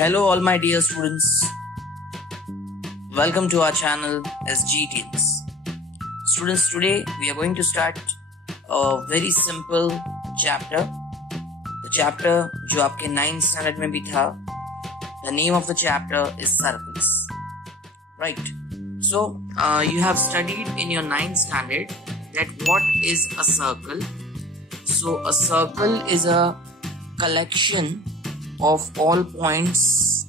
Hello, all my dear students. Welcome to our channel SG Teens. Students, today we are going to start a very simple chapter. The chapter जो आपके 9th standard में भी था. The name of the chapter is circles. Right. So you have studied in your 9th standard that what is a circle. So a circle is a collection of all points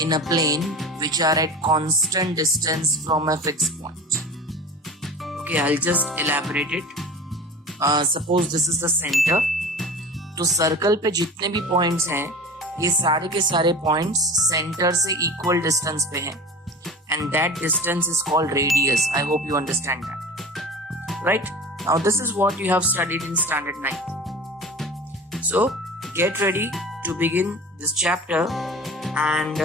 in a plane which are at constant distance from a fixed point. Okay, I'll just elaborate it. Suppose this is the center. तो circle पे जितने भी points हैं ये सारे के सारे points centre से इक्वल डिस्टेंस पे हैं and that distance is called radius. I hope you understand that. Right? Now this is what you have studied in standard 9. So get ready to begin this chapter, and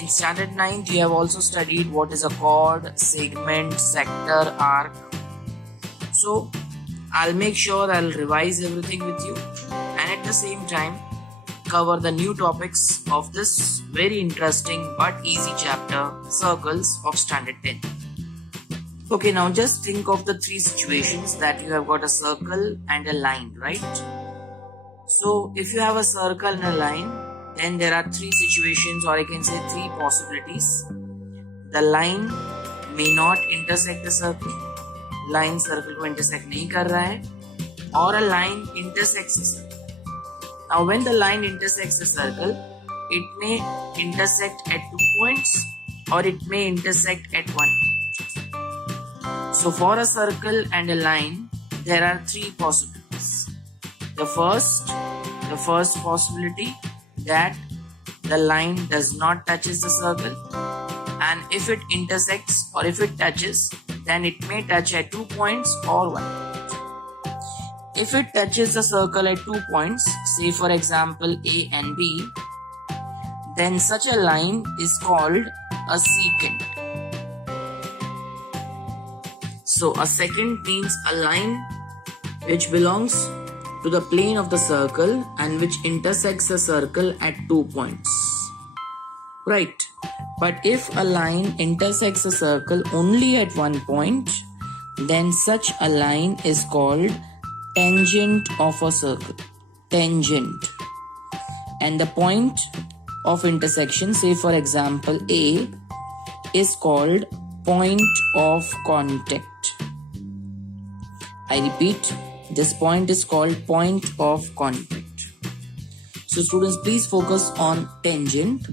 in standard 9th you have also studied what is a chord, segment, sector, arc. So I'll make sure I'll revise everything with you and at the same time cover the new topics of this very interesting but easy chapter, circles of standard 10. Okay, now just think of the three situations that you have got a circle and a line, right? So if you have a circle and a line, then there are three situations, or I can say three possibilities. The line may not intersect the circle. Line circle को intersect नहीं कर रहा है, or a line intersects the circle. Now when the line intersects the circle, it may intersect at 2 points or it may intersect at 1 point. So for a circle and a line, there are three possibilities. The first possibility, that the line does not touches the circle, and if it intersects or if it touches, then it may touch at 2 points or 1 point. If it touches the circle at 2 points, say for example A and B, then such a line is called a secant. So a secant means a line which belongs to the plane of the circle and which intersects the circle at 2 points. Right. But if a line intersects a circle only at 1 point, then such a line is called tangent of a circle. Tangent. And the point of intersection, say for example A, is called point of contact. I repeat, this point is called point of contact. So students, please focus on tangent.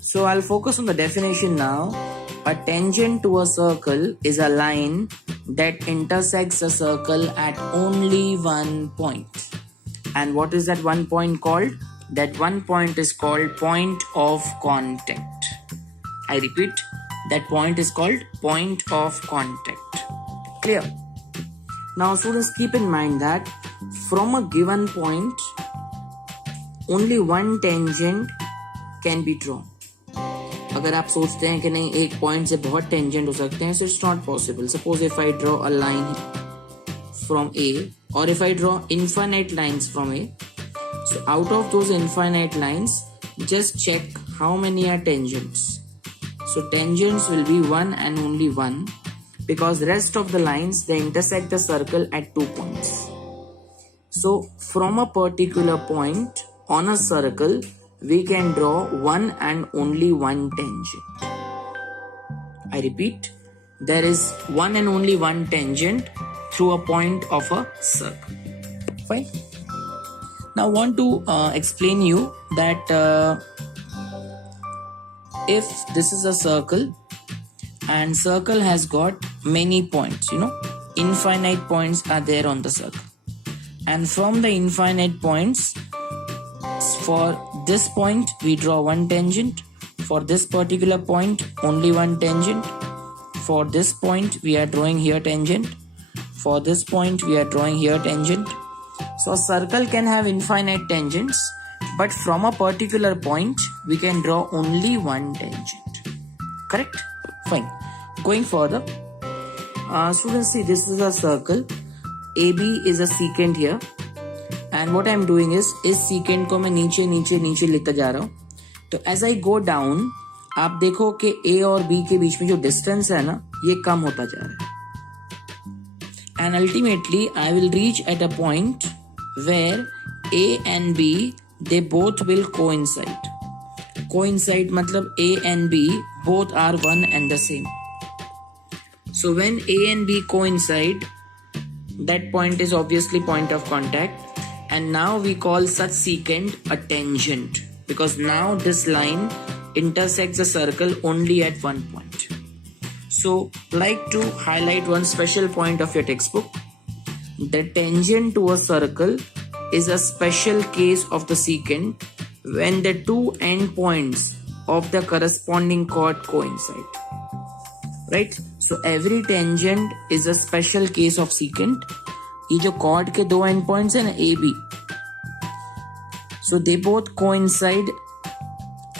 So I'll focus on the definition now. A tangent to a circle is a line that intersects a circle at only 1 point. And what is that one point called? That one point is called point of contact. I repeat, that point is called point of contact. Clear? Now students, keep in mind that from a given point, only one tangent can be drawn. अगर आप सोचते हैं कि नहीं एक point से बहुत tangent हो सकते हैं, so it's not possible. Suppose if I draw a line from A, or if I draw infinite lines from A, so out of those infinite lines, just check how many are tangents. So tangents will be one and only one, because rest of the lines, they intersect the circle at 2 points. So from a particular point on a circle, we can draw one and only one tangent. I repeat, there is one and only one tangent through a point of a circle. Fine. Now I want to explain you that if this is a circle, and circle has got many points, infinite points are there on the circle, and from the infinite points, for this point we draw one tangent, for this particular point only one tangent, for this point we are drawing here tangent, for this point we are drawing here tangent. So a circle can have infinite tangents, but from a particular point we can draw only one tangent. Correct? Fine. Going further, students, see, this is a circle. AB is a secant here, and what I am doing इस सीकेंड को मैं नीचे नीचे नीचे लेता जा रहा हूं। तो एज आई गो डाउन आप देखो कि ए और बी के बीच में जो डिस्टेंस है ना ये कम होता जा रहा है। And ultimately I will reach at a point where A and B they both will coincide. Coincide मतलब A and B both are one and the same. So when A and B coincide, that point is obviously point of contact, and now we call such secant a tangent because now this line intersects the circle only at one point. So like to highlight one special point of your textbook. The tangent to a circle is a special case of the secant when the two endpoints of the corresponding chord coincide. Right? So every tangent is a special case of secant. ये जो chord के दो end points है ना A B, so they both coincide,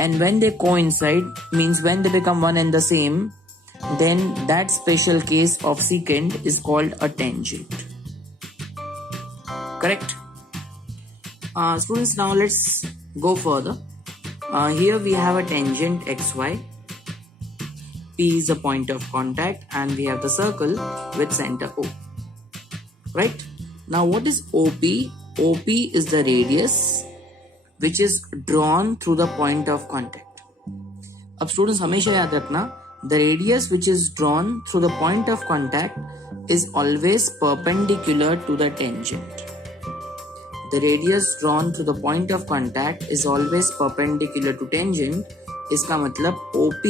and when they coincide means when they become one and the same, then that special case of secant is called a tangent. Correct? Students, now let's go further. Here we have a tangent XY. P is the point of contact and we have the circle with center O. Right? Now what is OP? OP is the radius which is drawn through the point of contact. अब students हमेशा याद रखना, the radius which is drawn through the point of contact is always perpendicular to the tangent. The radius drawn through the point of contact is always perpendicular to tangent. इसका मतलब OP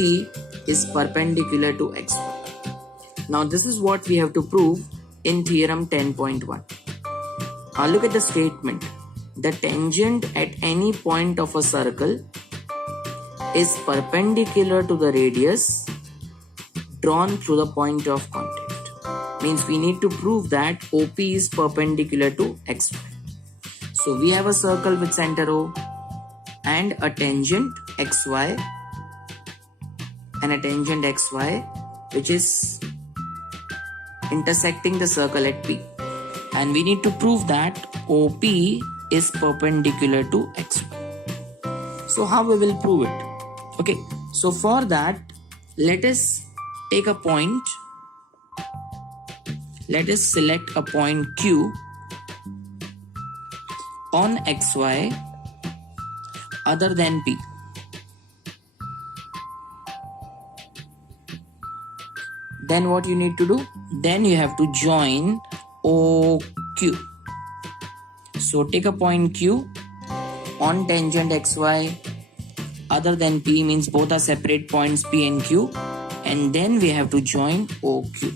is perpendicular to XY. Now this is what we have to prove in theorem 10.1. Look at the statement. The tangent at any point of a circle is perpendicular to the radius drawn through the point of contact. Means we need to prove that OP is perpendicular to XY. So we have a circle with center O and a tangent XY and a tangent XY which is intersecting the circle at P, and we need to prove that OP is perpendicular to XY. So how we will prove it? Okay, so for that let us take a point. Let us select a point Q on XY other than P. Then what you need to do? Then you have to join OQ. So take a point Q on tangent XY other than P, means both are separate points P and Q, and then we have to join OQ.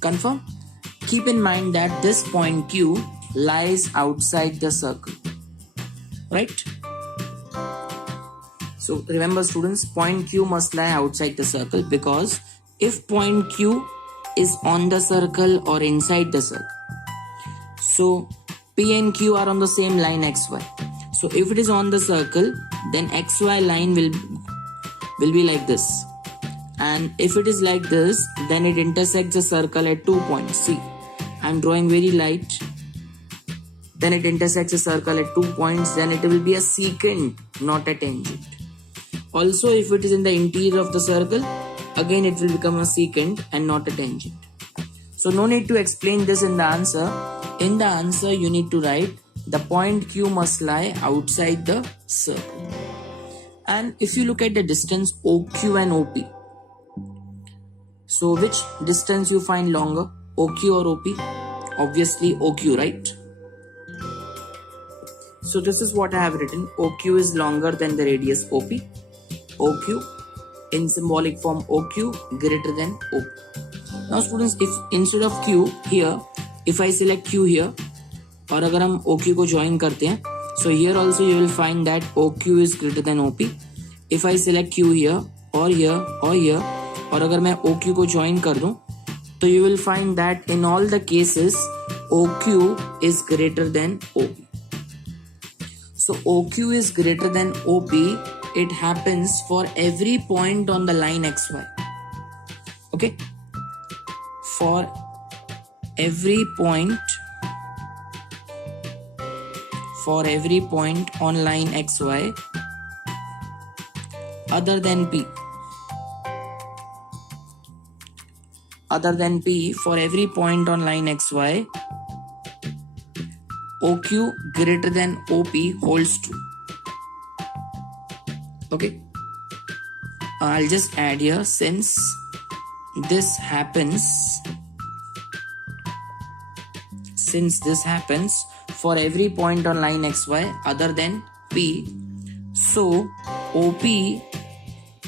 Confirm? Keep in mind that this point Q lies outside the circle. Right? So remember students, point Q must lie outside the circle, because if point Q is on the circle or inside the circle, so P and Q are on the same line XY. So if it is on the circle, then XY line will be like this, and if it is like this, then it intersects the circle at 2 points. See, I'm drawing very light. Then it intersects the circle at 2 points, then it will be a secant, not a tangent. Also, if it is in the interior of the circle, again it will become a secant and not a tangent. So no need to explain this in the answer. In the answer you need to write the point Q must lie outside the circle. And if you look at the distance OQ and OP, so which distance you find longer, OQ or OP? Obviously OQ, right? So this is what I have written. OQ is longer than the radius OP. OQ in symbolic form OQ greater than OP. Now students, if instead of Q here, if I select Q here, और अगर हम OQ को join करते हैं, so here also you will find that OQ is greater than OP. If I select Q here or here or here, और अगर मैं OQ को join कर दूं, तो you will find that in all the cases OQ is greater than OP. So OQ is greater than OP. It happens for every point on the line XY. Okay? For every point for every point on line xy other than P. For every point on line xy, OQ greater than OP holds true. Okay, I'll just add here, since this happens for every point on line xy other than P, so OP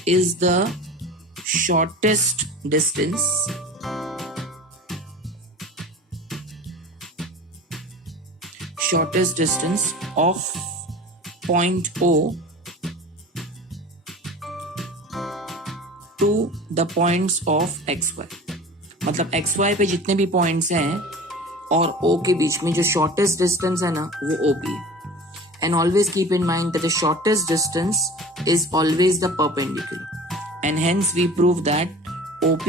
is the shortest distance of point O to the points of xy. मतलब xy पे जितने भी points हैं और O के बीच में जो शॉर्टेस्ट डिस्टेंस है ना, वो OP है. And always keep in mind that the shortest distance is always the perpendicular, and hence we prove that OP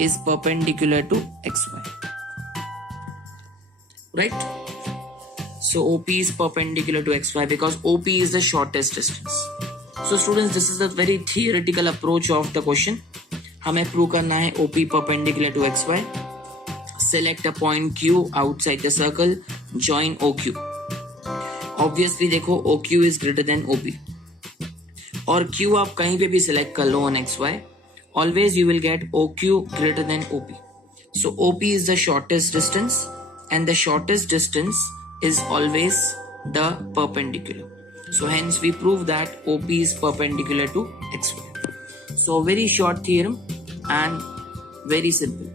is perpendicular to xy. Right? So OP is perpendicular to xy because OP is the shortest distance. So students, this is a very theoretical approach of the question. हमें prove करना है OP perpendicular to xy. Select a point Q outside the circle. Join OQ. Obviously देखो OQ is greater than OP. और Q आप कहीं पे भी select कर लो on xy. Always you will get OQ greater than OP. So OP is the shortest distance, and the shortest distance is always the perpendicular. So hence we prove that OP is perpendicular to xy. So very short theorem and very simple.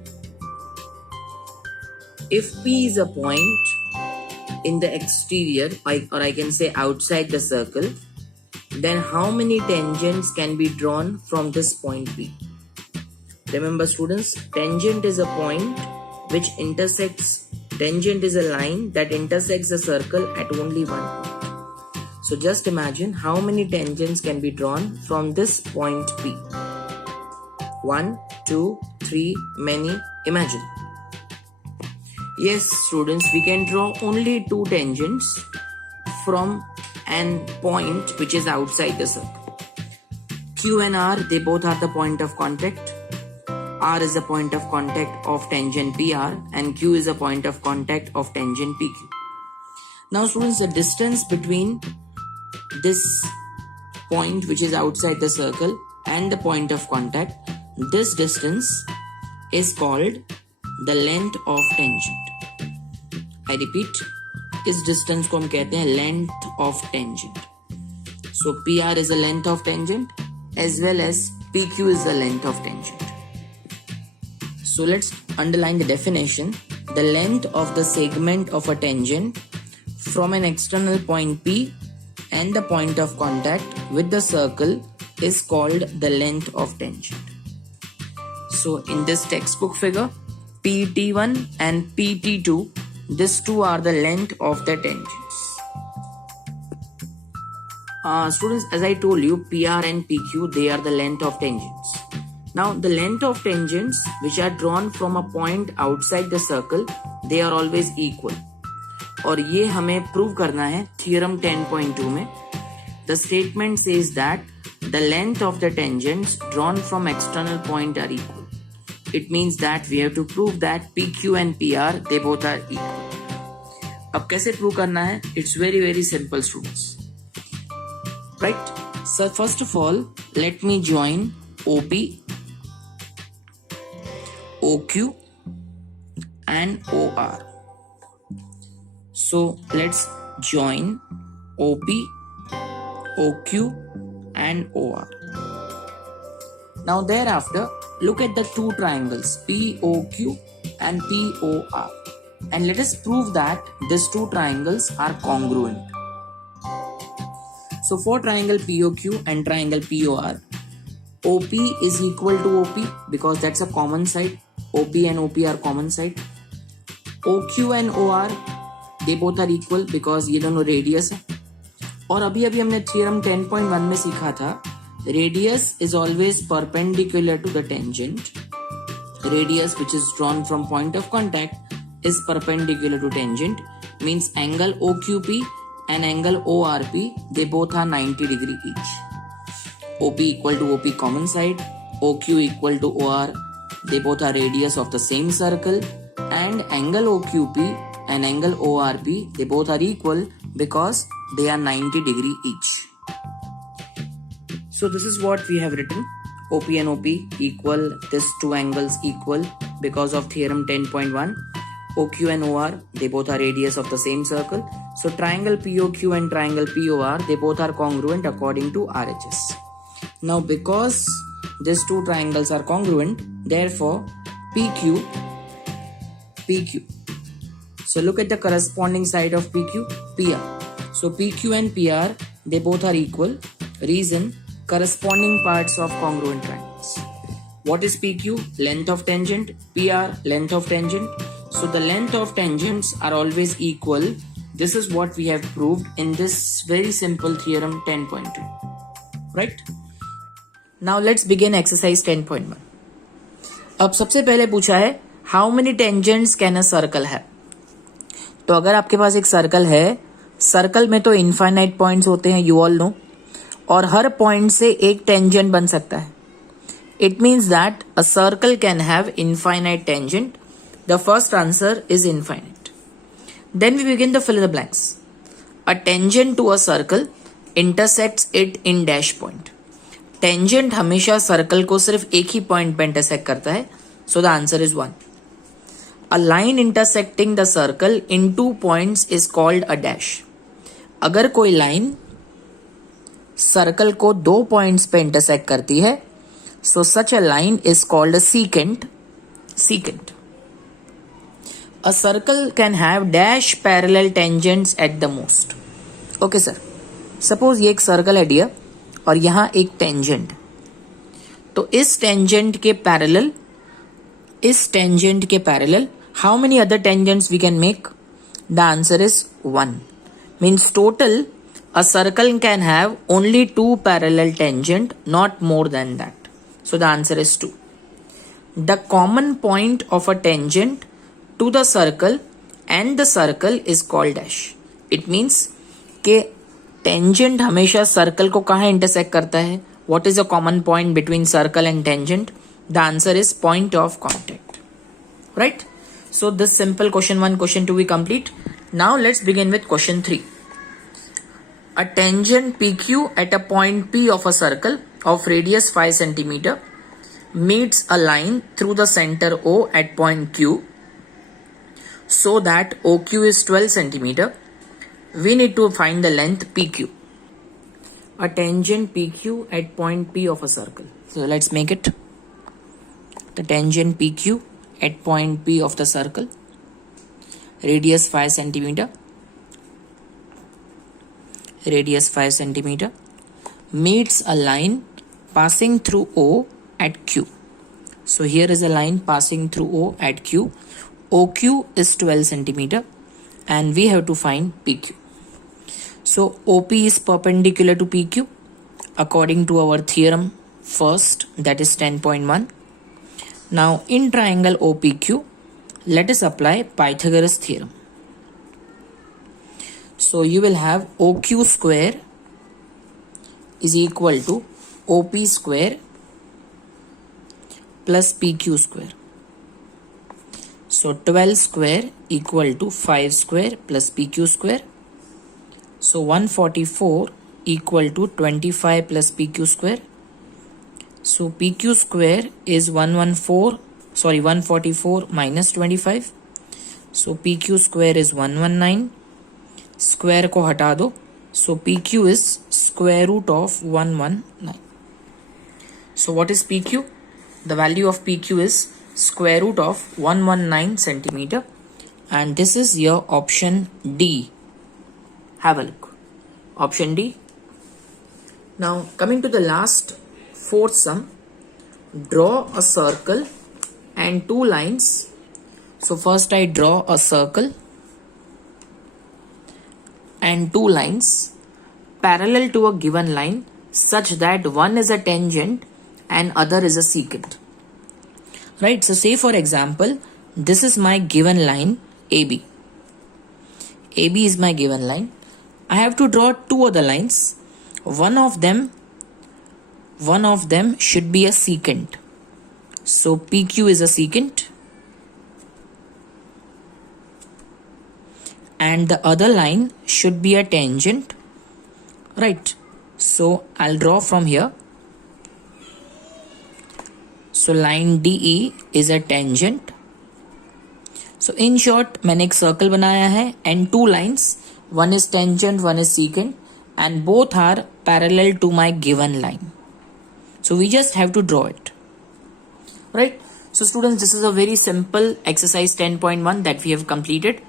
If P is a point in the exterior, or I can say outside the circle, then how many tangents can be drawn from this point P? Remember students, tangent is a point which intersects, tangent is a line that intersects the circle at only one point. So just imagine how many tangents can be drawn from this point P. 1, 2, 3, many, imagine. Yes students, we can draw only 2 tangents from an point which is outside the circle. Q and R, they both are the point of contact. R is the point of contact of tangent PR, and Q is the point of contact of tangent PQ. Now students, the distance between this point which is outside the circle and the point of contact, this distance is called the length of tangent. I repeat, इस distance को हम कहते हैं length of tangent. So PR is the length of tangent as well as PQ is the length of tangent. So let's underline the definition. The length of the segment of a tangent from an external point P and the point of contact with the circle is called the length of tangent. So in this textbook figure, PT1 and PT2, these two are the length of the tangents. Students, as I told you, PR and PQ, they are the length of tangents. Now the length of tangents which are drawn from a point outside the circle, they are always equal. और ये हमें prove करना है theorem 10.2 में. The statement says that the length of the tangents drawn from external point are equal. It means that we have to prove that PQ and PR, they both are equal. अब कैसे prove करना है? It's very very simple students. Right? So first of all, let me join OP, OQ and OR. So let's join OP, OQ and OR. Now thereafter, look at the two triangles POQ and POR, and let us prove that these two triangles are congruent. So for triangle POQ and triangle POR, OP is equal to OP because that's a common side. OP and OP are common side. OQ and OR, they both are equal because ये दोनों radius है. और अभी हमने theorem 10.1 में सीखा था, radius is always perpendicular to the tangent. Radius which is drawn from point of contact is perpendicular to tangent, means angle OQP and angle ORP, they both are 90 degree each. OP equal to OP common side, OQ equal to OR, they both are radius of the same circle, and angle OQP and angle ORP, they both are equal because they are 90 degree each. So this is what we have written. OP and OP equal, this two angles equal because of theorem 10.1. OQ and OR, they both are radius of the same circle. So triangle POQ and triangle POR, they both are congruent according to RHS. Now because these two triangles are congruent, therefore PQ. So look at the corresponding side of PQ, PR. So PQ and PR, they both are equal. Reason, corresponding parts of congruent triangles. What is PQ? Length of tangent. PR, length of tangent. So the length of tangents are always equal. This is what we have proved in this very simple theorem 10.2. Right? Now let's begin exercise 10.1. अब सबसे पहले पूछा है how many tangents can a circle have? तो अगर आपके पास एक circle है, सर्कल में तो इनफाइनाइट पॉइंट्स होते हैं, यू ऑल नो, और हर पॉइंट से एक टेंजेंट बन सकता है. It means that a circle can have infinite tangent. The first answer is infinite. Then we begin the fill the blanks. A tangent to a circle intersects it in dash point. Tangent हमेशा circle को सिर्फ एक ही point पे intersect करता है, so the answer is 1. A line intersecting the circle in 2 points is called a dash. अगर कोई लाइन सर्कल को 2 पॉइंट्स पे इंटरसेक्ट करती है, so such a line is called a secant. A circle can have dash parallel tangents at the most. Okay sir. Suppose ये एक circle है dear, और यहाँ एक टेंजेंट. तो इस टेंजेंट के parallel how many other tangents we can make? The answer is 1. Means total a circle can have only 2 parallel tangent, not more than that. So the answer is 2. The common point of a tangent to the circle and the circle is called dash. It means कि tangent हमेशा circle को कहाँ intersect करता है? What is the common point between circle and tangent? The answer is point of contact. Right? So this simple question 1, question 2 we complete. Now let's begin with question 3. A tangent PQ at a point P of a circle of radius 5 cm meets a line through the center O at point Q so that OQ is 12 cm. We need to find the length PQ. A tangent PQ at point P of a circle. So let's make it. The tangent PQ at point P of the circle, radius 5 cm, meets a line passing through O at Q. So here is a line passing through O at Q. OQ is 12 cm and we have to find PQ. So OP is perpendicular to PQ according to our theorem first, that is 10.1. Now in triangle OPQ, let us apply Pythagoras theorem. So you will have OQ square is equal to OP square plus PQ square. So 12 square equal to 5 square plus PQ square. So 144 equal to 25 plus PQ square. So PQ square is 144 minus 25. So PQ square is 119. Square को हटा दो. So PQ is square root of 119. So what is PQ? The value of PQ is square root of 119 centimeter. And this is your option D. Have a look. Option D. Now coming to the last fourth sum. Draw a circle and 2 lines. So first I draw a circle and 2 lines parallel to a given line such that one is a tangent and other is a secant. Right, so say for example, this is my given line AB. AB is my given line I have to draw two other lines. One of them should be a secant. So PQ is a secant, and the other line should be a tangent, right? So I'll draw from here. So line DE is a tangent. So in short, मैंने एक circle बनाया है and two lines, one is tangent, one is secant, and both are parallel to my given line. So we just have to draw it, right? So students, this is a very simple exercise 10.1 that we have completed.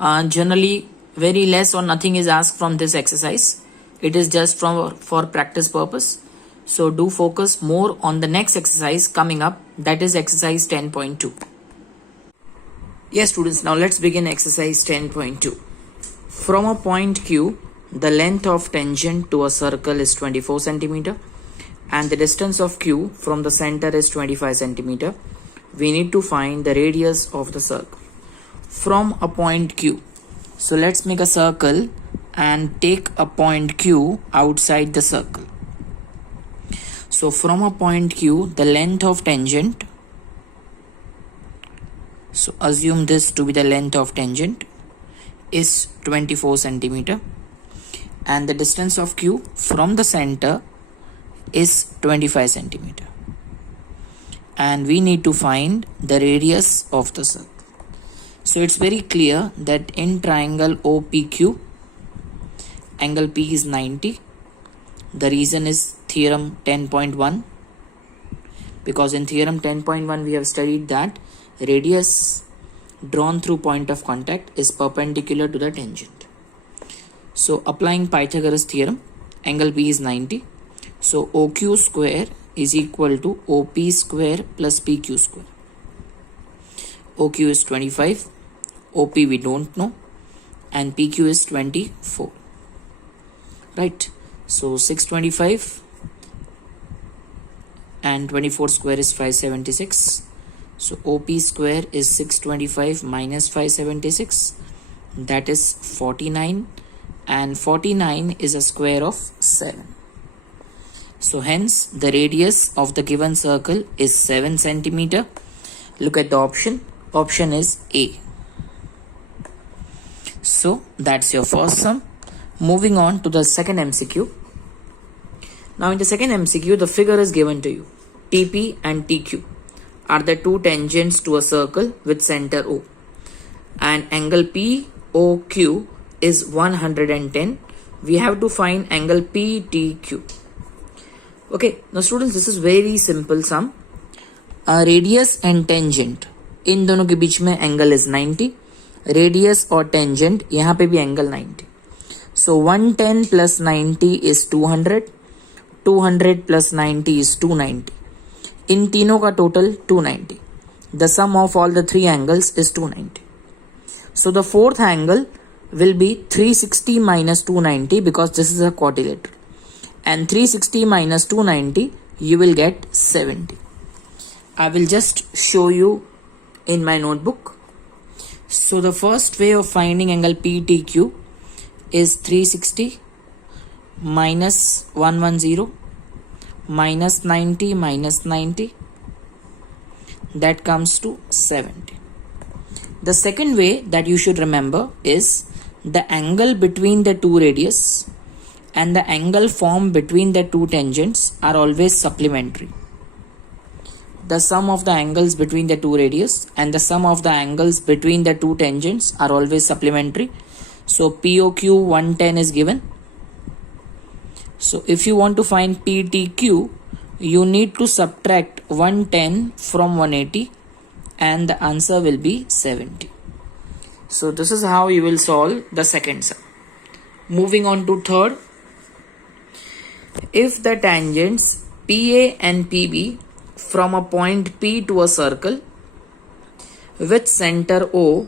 Generally, very less or nothing is asked from this exercise. It is just for practice purpose. So do focus more on the next exercise coming up, that is exercise 10.2. Yes students, now let's begin exercise 10.2. From a point Q, the length of tangent to a circle is 24 centimeter and the distance of Q from the center is 25 centimeter. We need to find the radius of the circle. From a point Q. So let's make a circle and take a point Q outside the circle. So from a point Q, the length of tangent, so assume this to be the length of tangent, is 24 centimeter and the distance of Q from the center is 25 centimeter. And we need to find the radius of the circle. So it's very clear that in triangle OPQ, angle P is 90. The reason is theorem 10.1, because in theorem 10.1 we have studied that radius drawn through point of contact is perpendicular to the tangent. So applying Pythagoras theorem, angle P is 90. So OQ square is equal to OP square plus PQ square. OQ is 25, OP we don't know, and PQ is 24, right? So 625 and 24 square is 576. So OP square is 625 minus 576, that is 49, and 49 is a square of 7. So hence the radius of the given circle is 7 centimeter. Look at the option. Option is A. So that's your first sum. Moving on to the second MCQ. Now in the second MCQ, the figure is given to you. TP and TQ are the two tangents to a circle with center O. And angle POQ is 110. We have to find angle PTQ. Okay, now students, this is very simple sum. Radius and tangent, इन दोनों के बीच में angle is 90. Radius और tangent यहाँ पे भी angle 90. So 110 plus 90 is 200. 200 plus 90 is 290. इन तीनों का total 290. The sum of all the three angles is 290. So the fourth angle will be 360 minus 290 because this is a quadrilateral, and 360 minus 290 you will get 70. I will just show you in my notebook. So the first way of finding angle PTQ is 360 minus 110 minus 90 minus 90, that comes to 70. The second way that you should remember is the angle between the two radius and the angle formed between the two tangents are always supplementary. The sum of the angles between the two radius and the sum of the angles between the two tangents are always supplementary. So POQ 110 is given. So if you want to find PTQ, you need to subtract 110 from 180 and the answer will be 70. So this is how you will solve the second sum. Moving on to third. If the tangents PA and PB from a point P to a circle with center O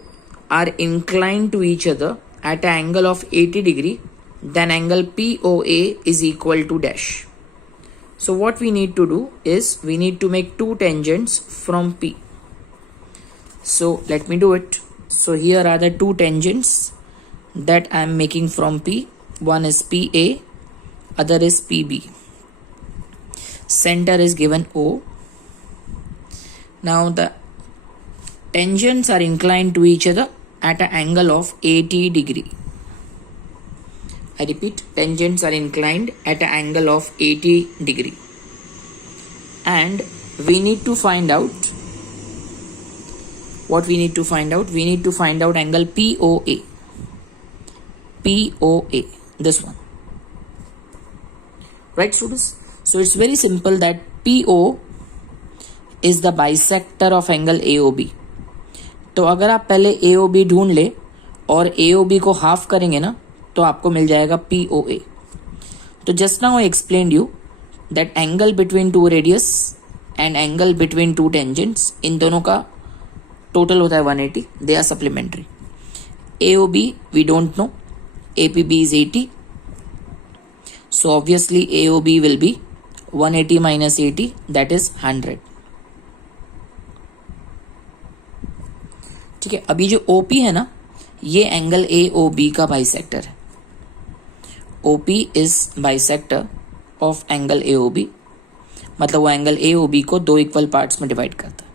are inclined to each other at an angle of 80 degree, then angle POA is equal to dash. So what we need to do is we need to make two tangents from P. So let me do it. So here are the two tangents. that I am making from P. One is PA, other is PB. Center is given O. Now the tangents are inclined to each other at an angle of 80 degree. I repeat, tangents are inclined at an angle of 80 degree. And we need to find out what we need to find out. We need to find out angle POA. POA, this one. Right, students? So it's very simple that PO is the bisector of angle AOB. तो अगर आप पहले AOB ढूंढ ले और AOB को half करेंगे ना तो आपको मिल जाएगा POA. तो just now I explained you that angle between two radius and angle between two tangents, इन दोनों का टोटल होता है 180. They are supplementary. AOB we don't know, APB is 80. So obviously AOB will be 180 minus 80, that is 100. ठीक है. अभी जो OP है ना, ये एंगल AOB का बाइसेक्टर है. OP is bisector of angle AOB. मतलब वो एंगल AOB को दो इक्वल पार्ट्स में डिवाइड करता है.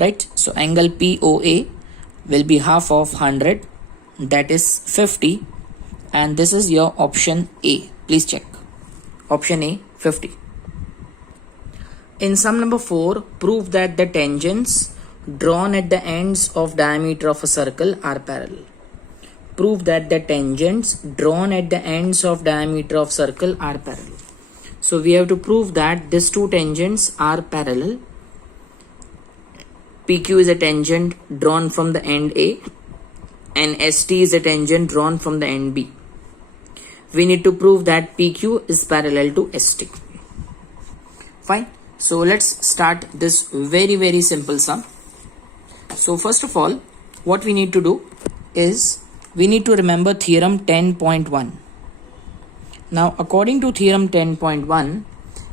Right. So angle POA will be half of 100, that is 50, and this is your option A. Please check. Option A, 50. In sum number 4, prove that the tangents drawn at the ends of diameter of a circle are parallel. Prove that the tangents drawn at the ends of diameter of circle are parallel. So we have to prove that these two tangents are parallel. PQ is a tangent drawn from the end A and ST is a tangent drawn from the end B. We need to prove that PQ is parallel to ST. Fine. So let's start this very simple sum. So first of all, what we need to do is we need to remember theorem 10.1. Now according to theorem 10.1,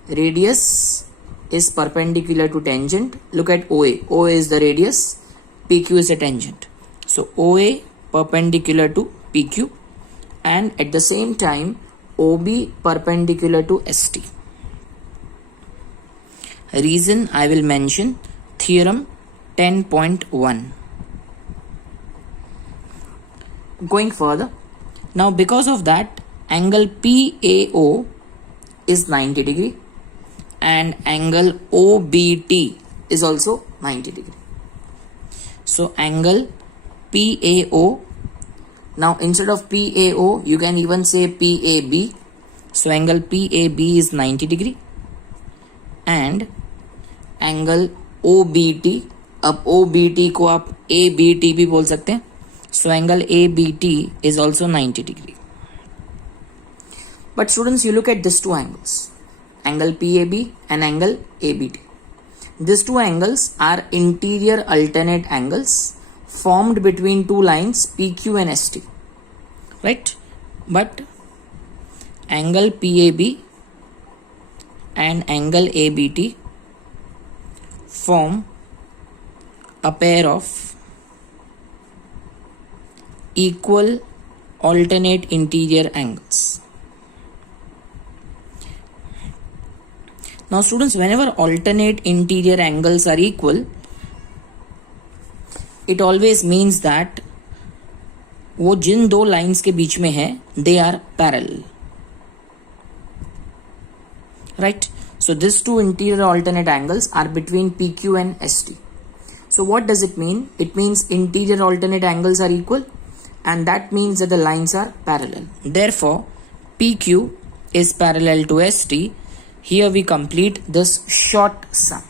radius is perpendicular to tangent. Look at OA. OA is the radius, PQ is a tangent. So OA perpendicular to PQ, and at the same time OB perpendicular to ST. Reason I will mention theorem 10.1. Going further, now because of that angle PAO is 90 degree and angle OBT is also 90 degree. So angle PAO, now instead of PAO you can even say PAB. So angle PAB is 90 degree and angle OBT, अब OBT को आप ABT भी बोल सकते हैं. So angle ABT is also 90 degree. But students, you look at these two angles, angle PAB and angle ABT. These two angles are interior alternate angles formed between two lines PQ and ST, right? But angle PAB and angle ABT form a pair of equal alternate interior angles. Now students, whenever alternate interior angles are equal, it always means that वो जिन दो lines के बीच में है they are parallel, right? So these two interior alternate angles are between PQ and ST. So what does it mean? It means interior alternate angles are equal, and that means that the lines are parallel. Therefore PQ is parallel to ST. Here we complete this short sum.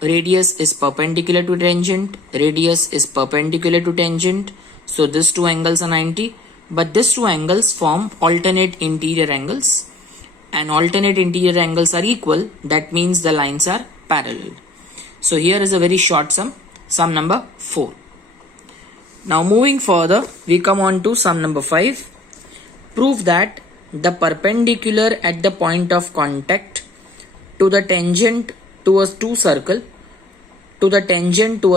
Radius is perpendicular to tangent, radius is perpendicular to tangent, so these two angles are 90, but these two angles form alternate interior angles, and alternate interior angles are equal, that means the lines are parallel. So here is a very short sum, sum number 4. Now moving further, we come on to sum number 5. Prove that the perpendicular at the point of contact to the tangent to a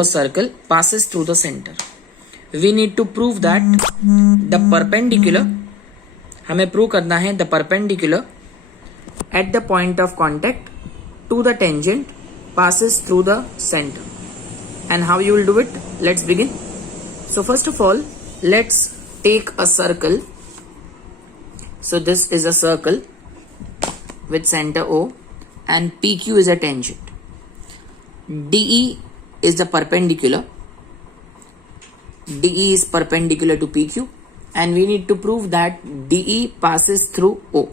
circle passes through the center. We need to prove that the perpendicular, हमें prove करना है the perpendicular at the point of contact to the tangent passes through the center. And how you will do it? Let's begin. So first of all, let's take a circle. So this is a circle with center O and PQ is a tangent. DE is the perpendicular. DE is perpendicular to PQ and we need to prove that DE passes through O.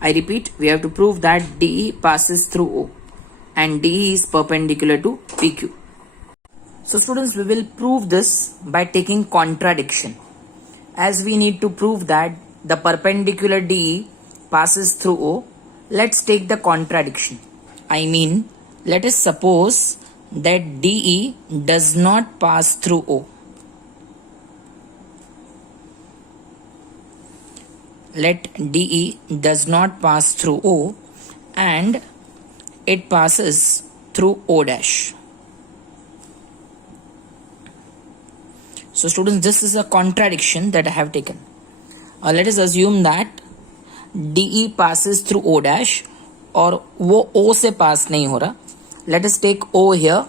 I repeat, we have to prove that DE passes through O and DE is perpendicular to PQ. So students, we will prove this by taking contradiction. As we need to prove that the perpendicular DE passes through O, let's take the contradiction. I mean, let us suppose that DE does not pass through O. Let DE does not pass through O and it passes through O dash. So students, this is a contradiction that I have taken. Let us assume that DE passes through O dash और वो O से pass नहीं हो रहा. Let us take O here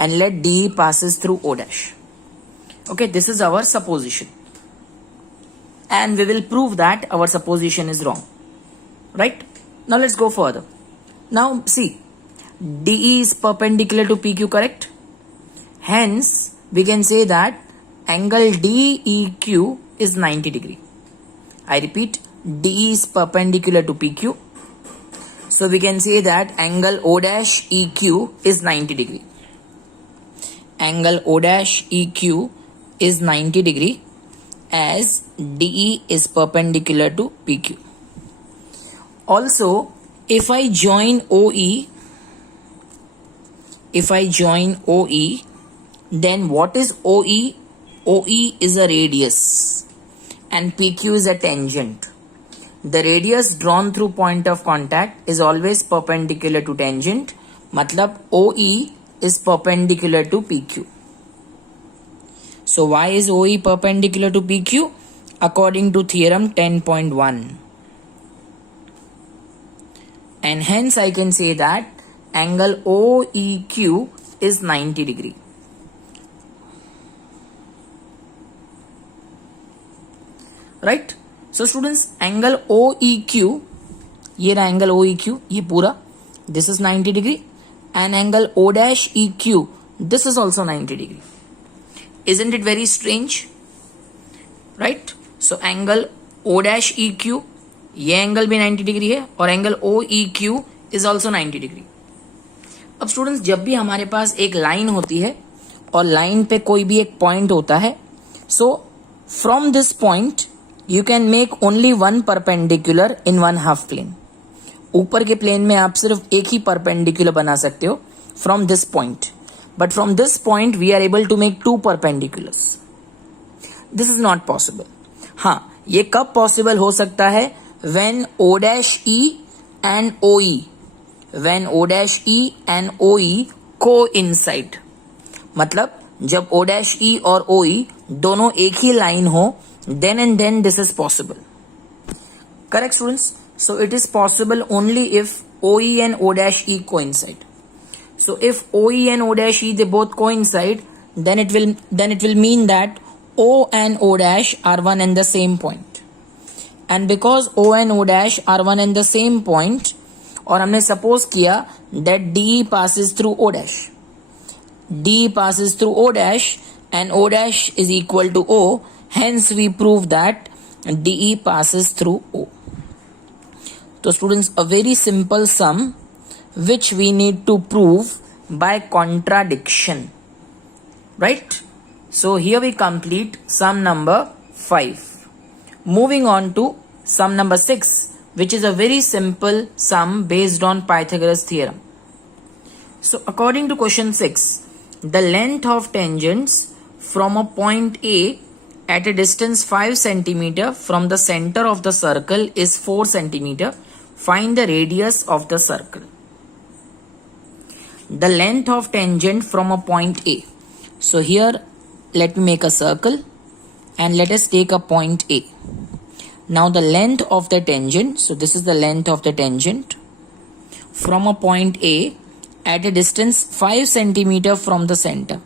and let DE passes through O dash. Okay, this is our supposition. And we will prove that our supposition is wrong. Right? Now let's go further. Now see, DE is perpendicular to PQ, correct? Hence, we can say that angle DEQ is 90 degree. I repeat, DE is perpendicular to PQ. So we can say that angle O dash EQ is 90 degree. Angle O dash EQ is 90 degree as DE is perpendicular to PQ. Also, if I join OE, then what is OE? OE is a radius and PQ is a tangent. The radius drawn through point of contact is always perpendicular to tangent. Matlab OE is perpendicular to PQ. So why is OE perpendicular to PQ? According to theorem 10.1. And hence I can say that angle OEQ is 90 degree. Right? So students, angle OEQ, ये रहा angle OEQ, ये पूरा, this is 90 degree, and angle O dash EQ, this is also 90 degree. Isn't it very strange? Right? So angle O dash EQ, ये angle भी 90 degree है और angle OEQ is also 90 degree. अब students, जब भी हमारे पास एक लाइन होती है और लाइन पे कोई भी एक पॉइंट होता है, so from this point you can make only one perpendicular in one half plane. ऊपर के प्लेन में आप सिर्फ एक ही परपेंडिकुलर बना सकते हो from this point, but from this point we are able to make two perpendiculars. This is not possible. हाँ, ये कब पॉसिबल हो सकता है? when O dash E and OE, when O dash E and OE coincide, मतलब जब O dash E और OE दोनों एक ही लाइन हो, then and then this is possible. Correct students? So it is possible only if OE and O dash E coincide. So if OE and O dash E they both coincide, then it will mean that O and O dash are one and the same point. And because O and O dash are one and the same point, और हमने suppose किया that DE passes through O dash. DE passes through O dash and O dash is equal to O. Hence we prove that DE passes through O. So students, a very simple sum which we need to prove by contradiction. Right? So here we complete sum number 5. Moving on to sum number 6, which is a very simple sum based on Pythagoras theorem. So according to question 6, the length of tangents from a point A at a distance 5 cm from the center of the circle is 4 cm. Find the radius of the circle. The length of tangent from a point A. So here let me make a circle and let us take a point A. Now the length of the tangent, so this is the length of the tangent from a point A at a distance 5 centimeter from the center.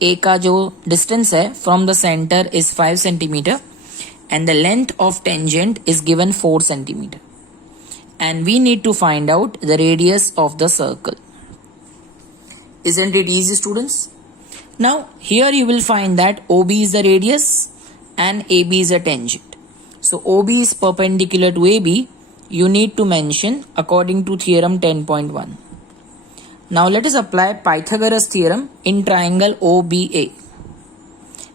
A का जो distance है from the center is 5 centimeter and the length of tangent is given 4 centimeter. And we need to find out the radius of the circle. Isn't it easy, students? Now here you will find that OB is the radius and AB is a tangent. So OB is perpendicular to AB. You need to mention according to theorem 10.1. Now let us apply Pythagoras theorem in triangle OBA.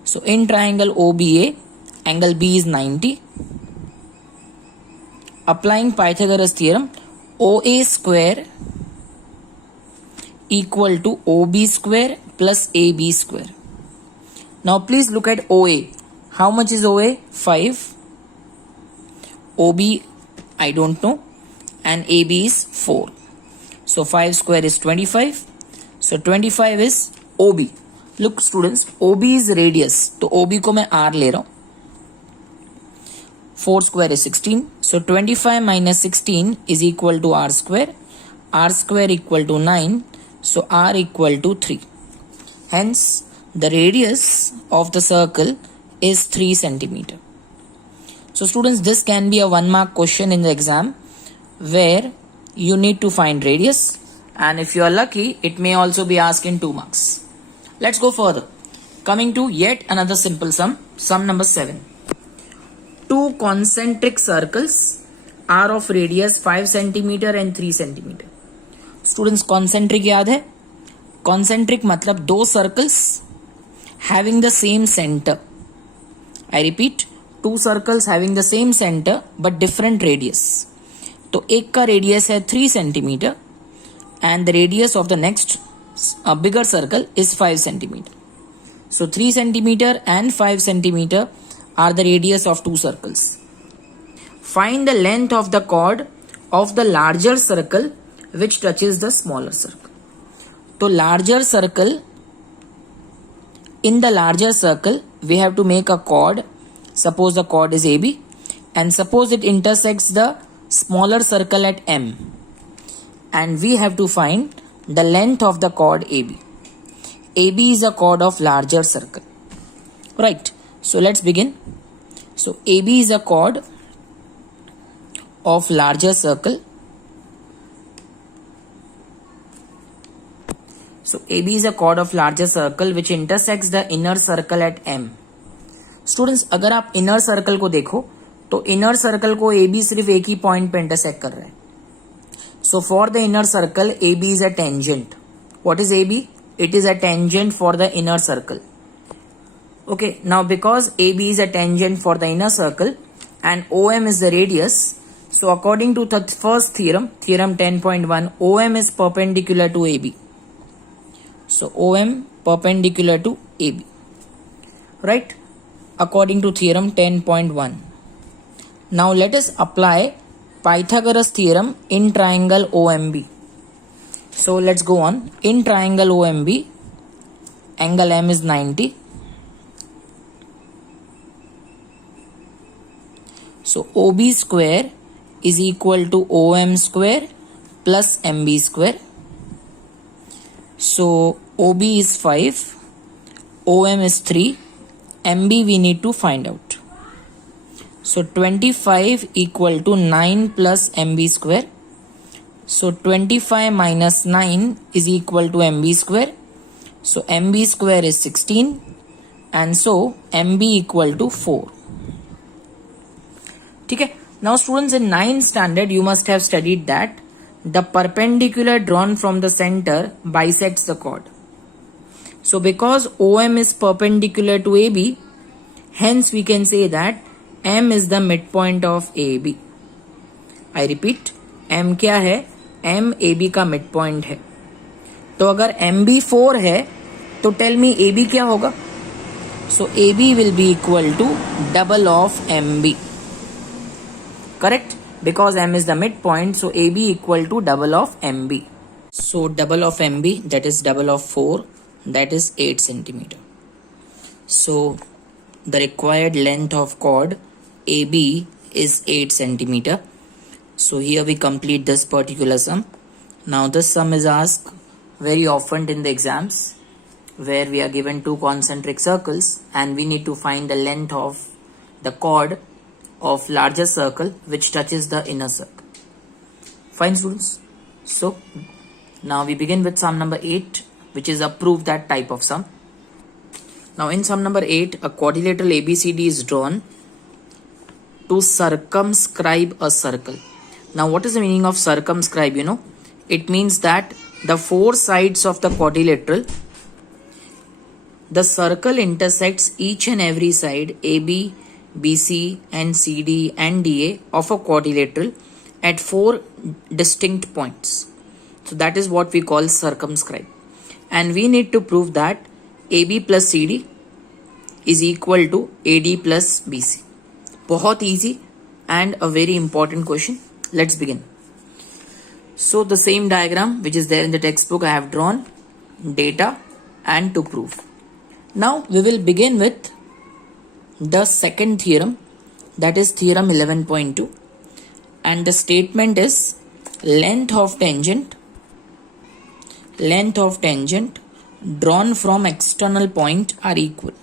So in triangle OBA, angle B is 90. Applying Pythagoras theorem, OA square equal to OB square plus AB square. Now please look at OA. How much is OA? 5. OB I don't know, and AB is 4. So 5 square is 25. So 25 is OB. Look students, OB is radius. तो OB को मैं R ले रहा हूँ. 4 square is 16. So 25 minus 16 is equal to R square. R square equal to 9. So R equal to 3. Hence the radius of the circle is 3 centimeter. So students, this can be a 1 mark question in the exam where you need to find radius, and if you are lucky it may also be asked in 2 marks. Let's go further. Coming to yet another simple sum number 7. Two concentric circles are of radius 5 centimeter and 3 centimeter. Students, concentric याद है? Concentric मतलब दो circles having the same center. I repeat, two circles having the same center but different radius. तो एक का radius है 3 centimeter and the radius of the next bigger circle is 5 centimeter. So 3 centimeter and 5 centimeter are the radius of two circles. Find the length of the chord of the larger circle which touches the smaller circle. तो larger circle, in the larger circle we have to make a chord. Suppose the chord is AB and suppose it intersects the smaller circle at M, and we have to find the length of the chord AB. AB is a chord of larger circle, right? So let's begin. So AB is a chord of larger circle. So AB is a chord of larger circle which intersects the inner circle at M. Students, अगर आप inner circle को देखो तो inner circle को AB सिर्फ एक ही point पे intersect कर रहा है. So for the inner circle, AB is a tangent. What is AB? It is a tangent for the inner circle. Okay, now because AB is a tangent for the inner circle and OM is the radius, so according to the first theorem, theorem 10.1, OM is perpendicular to AB. So OM perpendicular to AB, right? According to theorem 10.1. Now let us apply Pythagoras theorem in triangle OMB. So let's go on. In triangle OMB, angle M is 90. So OB square is equal to OM square plus MB square. So OB is 5, OM is 3, MB we need to find out. So 25 equal to 9 plus MB square. So 25 minus 9 is equal to MB square. So MB square is 16 and so MB equal to 4. Okay. Now students, in 9th standard you must have studied that the perpendicular drawn from the center bisects the chord. So because OM is perpendicular to AB, hence we can say that M is the midpoint of AB. I repeat, M क्या है? M AB का midpoint है. तो अगर MB 4 है तो tell me AB क्या होगा? So AB will be equal to double of MB. Correct? Because M is the midpoint, so AB equal to double of MB. So double of MB, that is double of 4, that is 8 centimeter. So the required length of chord AB is 8 centimeter. So here we complete this particular sum. Now this sum is asked very often in the exams, where we are given two concentric circles and we need to find the length of the chord of larger circle which touches the inner circle. Fine, students. So now we begin with sum number 8, which is a prove that type of sum. Now in sum number 8, a quadrilateral ABCD is drawn to circumscribe a circle. Now what is the meaning of circumscribe? It means that the four sides of the quadrilateral, the circle intersects each and every side AB, BC and CD and DA of a quadrilateral at four distinct points. So that is what we call circumscribe. And we need to prove that AB plus CD is equal to AD plus BC. बहुत easy and a very important question. Let's begin. So the same diagram which is there in the textbook I have drawn, data and to prove. Now we will begin with the second theorem, that is theorem 11.2, and the statement is length of tangent drawn from external point are equal.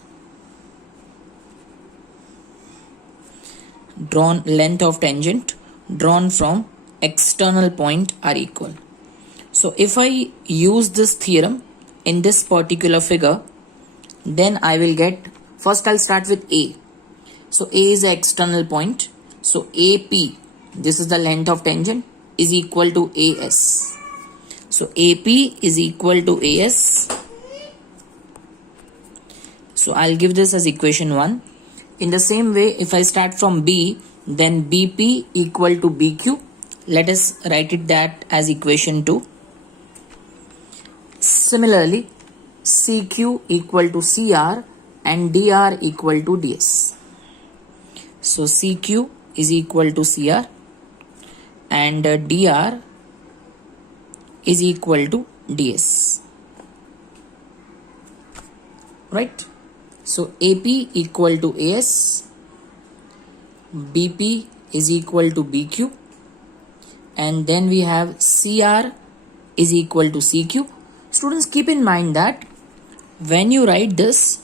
Length of tangent drawn from external point are equal. So if I use this theorem in this particular figure, then I will get, first I'll start with A. So A is the external point. So AP, this is the length of tangent, is equal to AS. So AP is equal to AS. So I'll give this as equation 1. In the same way, if I start from B, then BP equal to BQ. Let us write it that as equation 2. Similarly, CQ equal to CR and DR equal to DS. So CQ is equal to CR and DR is equal to DS. Right? So AP equal to AS, BP is equal to BQ, and then we have CR is equal to CQ. Students, keep in mind that when you write this,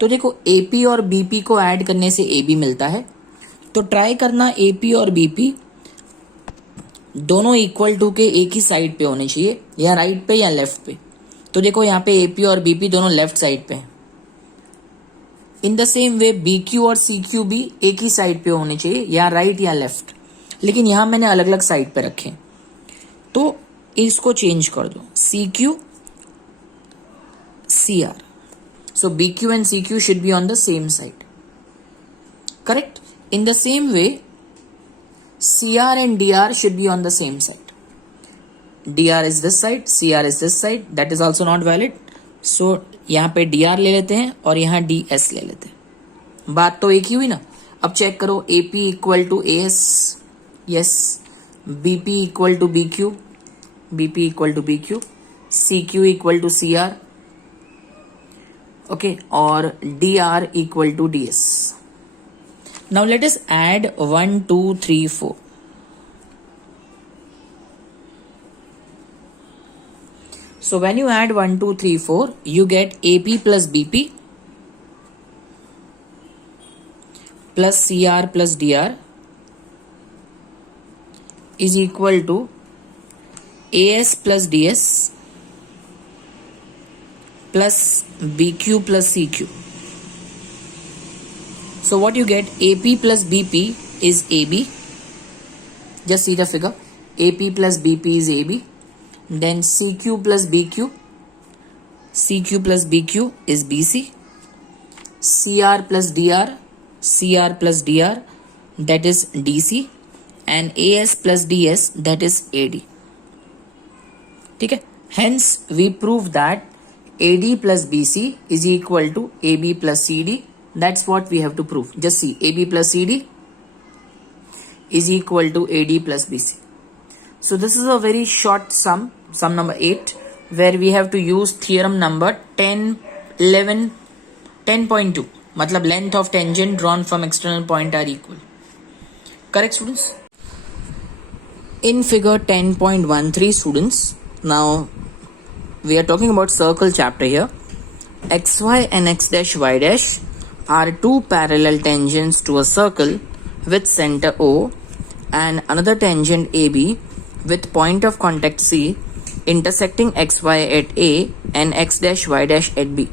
तो देखो AP और BP को add करने से AB मिलता है, तो try करना AP और BP दोनों इक्वल टू के एक ही साइड पे होने चाहिए, या राइट पे या लेफ्ट पे. तो देखो यहाँ पे AP और BP दोनों लेफ्ट साइड पे हैं. In the same way BQ और CQ भी एक ही साइड पे होने चाहिए, या राइट या लेफ्ट, लेकिन यहां मैंने अलग अलग साइड पे रखे, तो इसको चेंज कर दो, CQ CR. So BQ and CQ should be on the same side. Correct? In the same way, CR and DR should be on the same side. DR is this side, CR is this side. That is also not valid. So यहाँ पे DR ले लेते हैं और यहाँ DS ले लेते हैं. बात तो एक ही हुई ना. अब चेक करो, AP equal to AS, yes. BP equal to BQ, BP equal to BQ, CQ equal to CR, okay, और DR equal to DS. Now let us add 1 2 3 4. So when you add 1 2 3 4, you get AP plus BP plus CR plus DR is equal to AS plus DS plus BQ plus CQ. So what you get, AP plus BP is AB. Just see the figure. AP plus BP is AB. Then CQ plus BQ, CQ plus BQ is BC. CR plus DR, CR plus DR, that is DC. And AS plus DS, that is AD. ठीक है. Hence we prove that AD plus BC is equal to AB plus CD. That's what we have to prove. Just see, AB plus CD is equal to AD plus BC. So this is a very short sum number 8, where we have to use theorem number 10, 11 10.2 मतलब length of tangent drawn from external point are equal. Correct, students? In figure 10.13, students, now we are talking about circle chapter here. XY and X dash Y dash are two parallel tangents to a circle with center O and another tangent AB with point of contact C intersecting XY at A and X dash Y dash at B.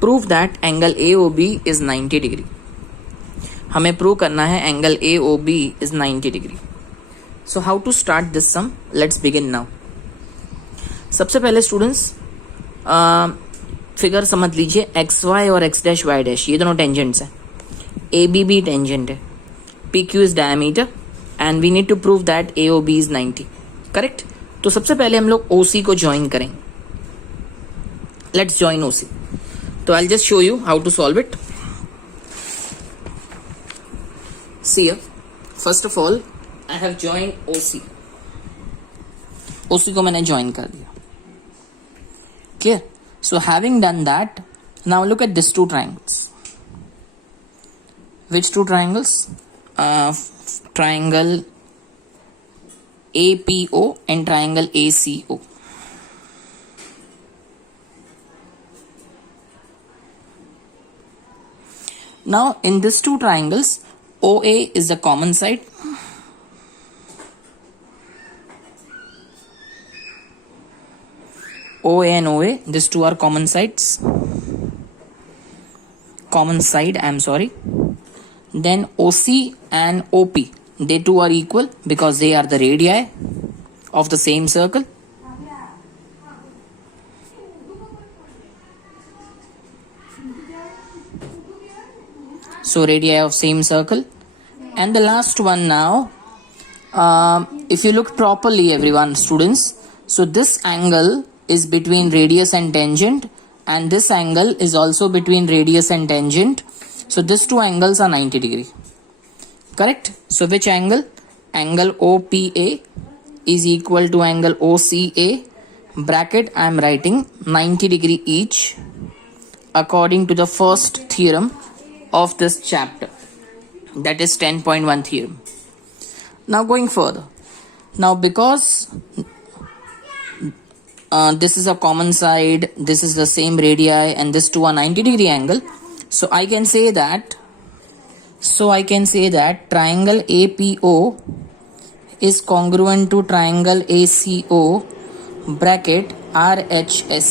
Prove that angle AOB is 90 degree. हमें prove करना है angle AOB is 90 degree. So how to start this sum? Let's begin now. सबसे पहले students figure समझ लीजिए. X Y और X dash Y dash ये दोनों टेंजेंट्स हैं. ए बी भी टेंजेंट है. P Q is diameter and we need to prove that A O B is 90. Correct. तो सबसे पहले हम लोग ओ सी को ज्वाइन करेंगे. Let's join O C. तो I just show you how to solve it. See first of all I have join O C. O C को मैंने ज्वाइन कर दिया. Clear? So having done that, now look at these two triangles. Which two triangles? Triangle APO and triangle ACO. Now in these two triangles, OA is the common side. OA and OA, these two are common sides. Common side, I am sorry. Then OC and OP, they two are equal because they are the radii of the same circle. So radii of same circle. And the last one now, if you look properly, everyone, students, so this angle is between radius and tangent, and this angle is also between radius and tangent. So these two angles are 90 degree. Correct? So which angle? Angle OPA is equal to angle OCA. Bracket I am writing 90 degree each according to the first theorem of this chapter, that is 10.1 theorem. Now going further. Now because this is a common side, this is the same radii, and this two are 90 degree angle. So I can say that triangle APO is congruent to triangle ACO bracket RHS.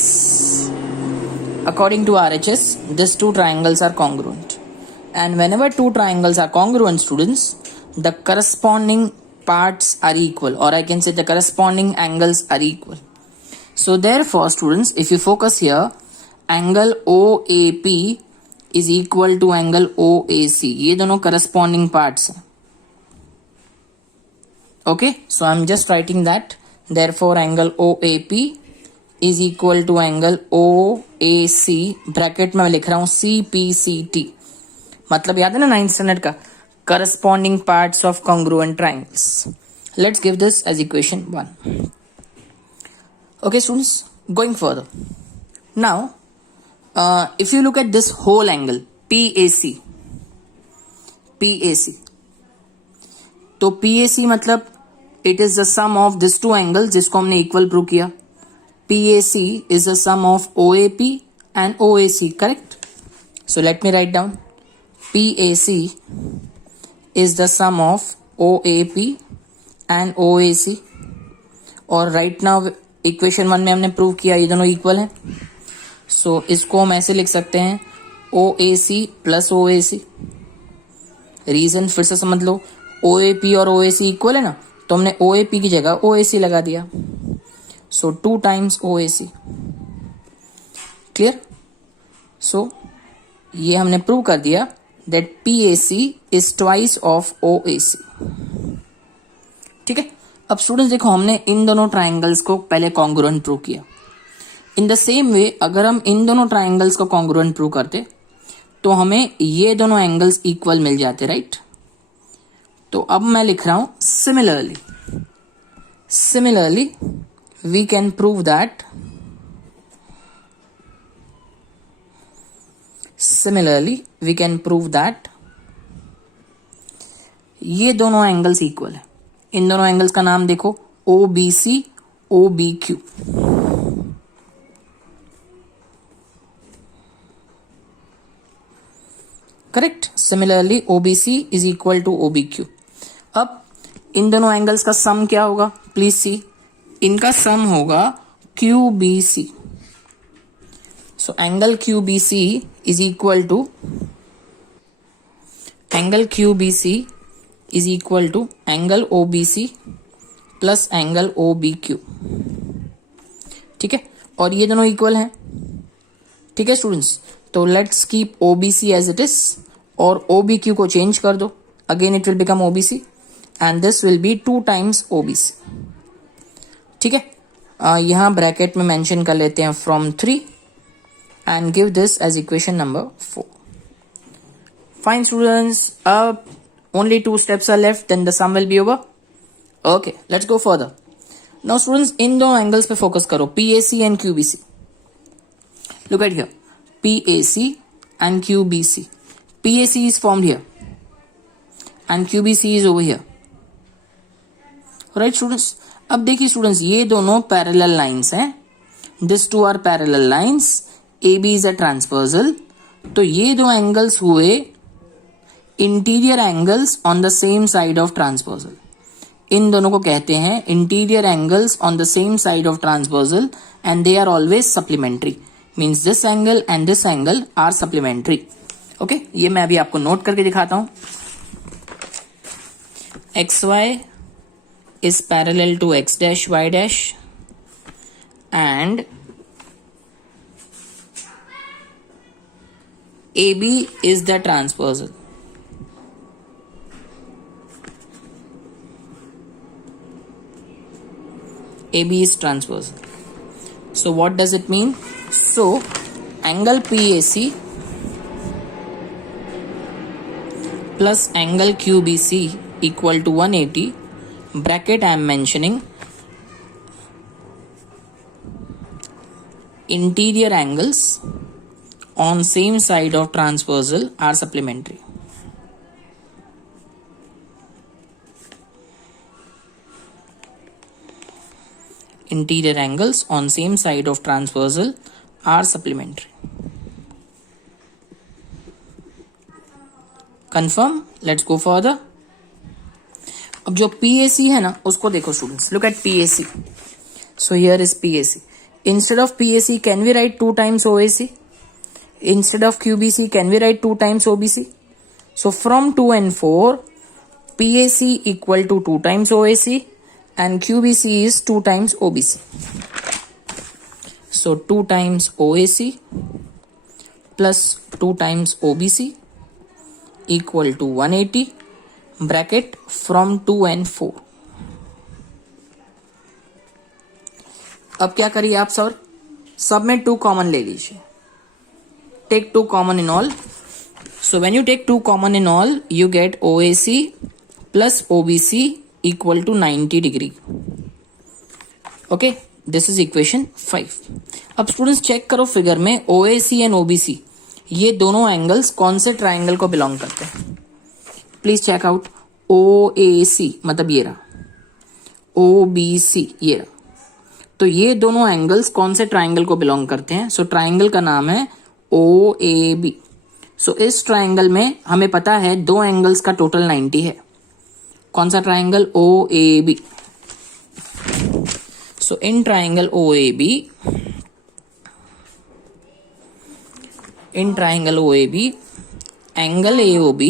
According to RHS, these two triangles are congruent. And whenever two triangles are congruent, students, the corresponding parts are equal, or I can say the corresponding angles are equal. So therefore, students, if you focus here, angle OAP is equal to angle OAC. ये दोनों corresponding parts हैं. Okay, so I'm just writing that. Therefore, angle OAP is equal to angle OAC. Bracket में मैं लिख रहा हूँ CPCT. मतलब याद है ना 9th standard का corresponding parts of congruent triangles. Let's give this as equation 1. Okay, students, going further. Now, if you look at this whole angle, PAC, तो PAC मतलब it is the sum of these two angles जिसको हमने equal prove किया. PAC is the sum of OAP and OAC, correct? So let me write down. PAC is the sum of OAP and OAC. और right now equation 1 में हमने prove किया ये दोनों equal हैं. सो इसको हम ऐसे लिख सकते हैं OAC प्लस OAC. रीजन फिर से समझ लो. OAP और OAC इक्वल है ना, तो हमने OAP की जगह OAC लगा दिया. सो 2 times OAC. क्लियर? सो ये हमने प्रूव कर दिया that PAC is twice of OAC. ठीक है. अब स्टूडेंट्स देखो, हमने इन दोनों ट्राइंगल्स को पहले कॉन्ग्रुएंट प्रूव किया. इन द सेम वे अगर हम इन दोनों ट्राइंगल्स को कॉन्ग्रुएंट प्रूव करते तो हमें ये दोनों एंगल्स इक्वल मिल जाते, राइट? तो अब मैं लिख रहा हूं similarly we can prove that Similarly, we can prove that ये दोनों एंगल्स इक्वल है. इन दोनों एंगल्स का नाम देखो, OBC, OBQ. Correct. Similarly OBC is equal to OBQ. अब इन दोनों एंगल्स का सम क्या होगा, प्लीज सी. इनका सम होगा QBC. So angle QBC is equal to angle OBC plus angle OBQ. ठीक है, और ये दोनों इक्वल हैं. ठीक है स्टूडेंट्स, तो let's keep OBC as it is और OBQ को चेंज कर दो. Again it will become OBC and this will be 2 times OBC. ठीक है, यहां ब्रैकेट में मेंशन कर लेते हैं from 3 and give this as equation number 4. Fine students, only 2 steps are left, then the sum will be over. Okay, let's go further. Now students, इन दो angles पे focus करो, PAC and QBC. Look at here, PAC and QBC. PAC is formed here and QBC is over here. Right students, अब देखिए students, ये दोनों parallel lines हैं. These two are parallel lines. AB is a transversal. तो ये दो angles हुए interior angles on the same side of transversal. इन दोनों को कहते हैं interior angles on the same side of transversal and they are always supplementary. Means this angle and this angle are supplementary. Okay, ये मैं अभी आपको नोट करके दिखाता हूं. XY is parallel to X dash Y dash and AB is the transversal. AB is transversal. So what does it mean? So angle PAC plus angle QBC equal to 180. Bracket I am mentioning interior angles on same side of transversal are supplementary. Interior angles on same side of transversal are supplementary. Confirm? Let's go further. अब जो PAC है ना उसको देखो students. Look at PAC. So here is PAC. Instead of PAC, can we write 2 times OAC? Instead of QBC, can we write 2 times OBC? So from 2 and 4, PAC equal to 2 times OAC and QBC is 2 times OBC. So 2 times OAC plus 2 times OBC equal to 180. Bracket from 2 and 4. अब क्या करिए आप sir, सब में 2 common ले लीजिए. Take 2 common in all. So when you take 2 common in all, you get OAC plus OBC equal to 90 degree. Okay, this is equation 5. अब students check करो फिगर में OAC and OBC ये दोनों angles कौन से triangle को belong करते हैं. Please check out. OAC मतलब ये रहा, OBC ये रहा. तो ये दोनों एंगल्स कौन से ट्राइंगल को बिलोंग करते हैं. सो ट्राइंगल का नाम है OAB. सो इस ट्राइंगल में हमें पता है 2 एंगल्स का टोटल 90 है. कौन सा triangle? OAB. So in triangle OAB, angle AOB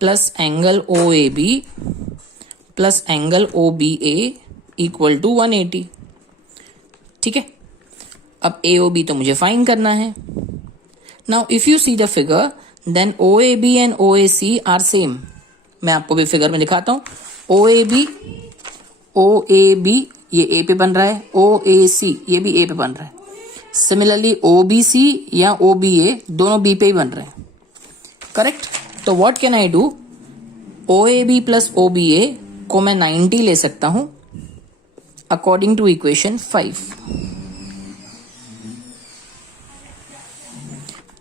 plus angle OAB plus angle OBA equal to 180. ठीक है, अब AOB तो मुझे फाइंड करना है. Now if you see the figure then OAB and OAC are same. मैं आपको भी फिगर में दिखाता हूं. OAB ये A पे बन रहा है, OAC ये भी A पे बन रहा है. सिमिलरली OBC या OBA दोनों B पे ही बन रहे हैं. करेक्ट. तो what can I do? OAB plus OBA को मैं 90 ले सकता हूं according two equation 5.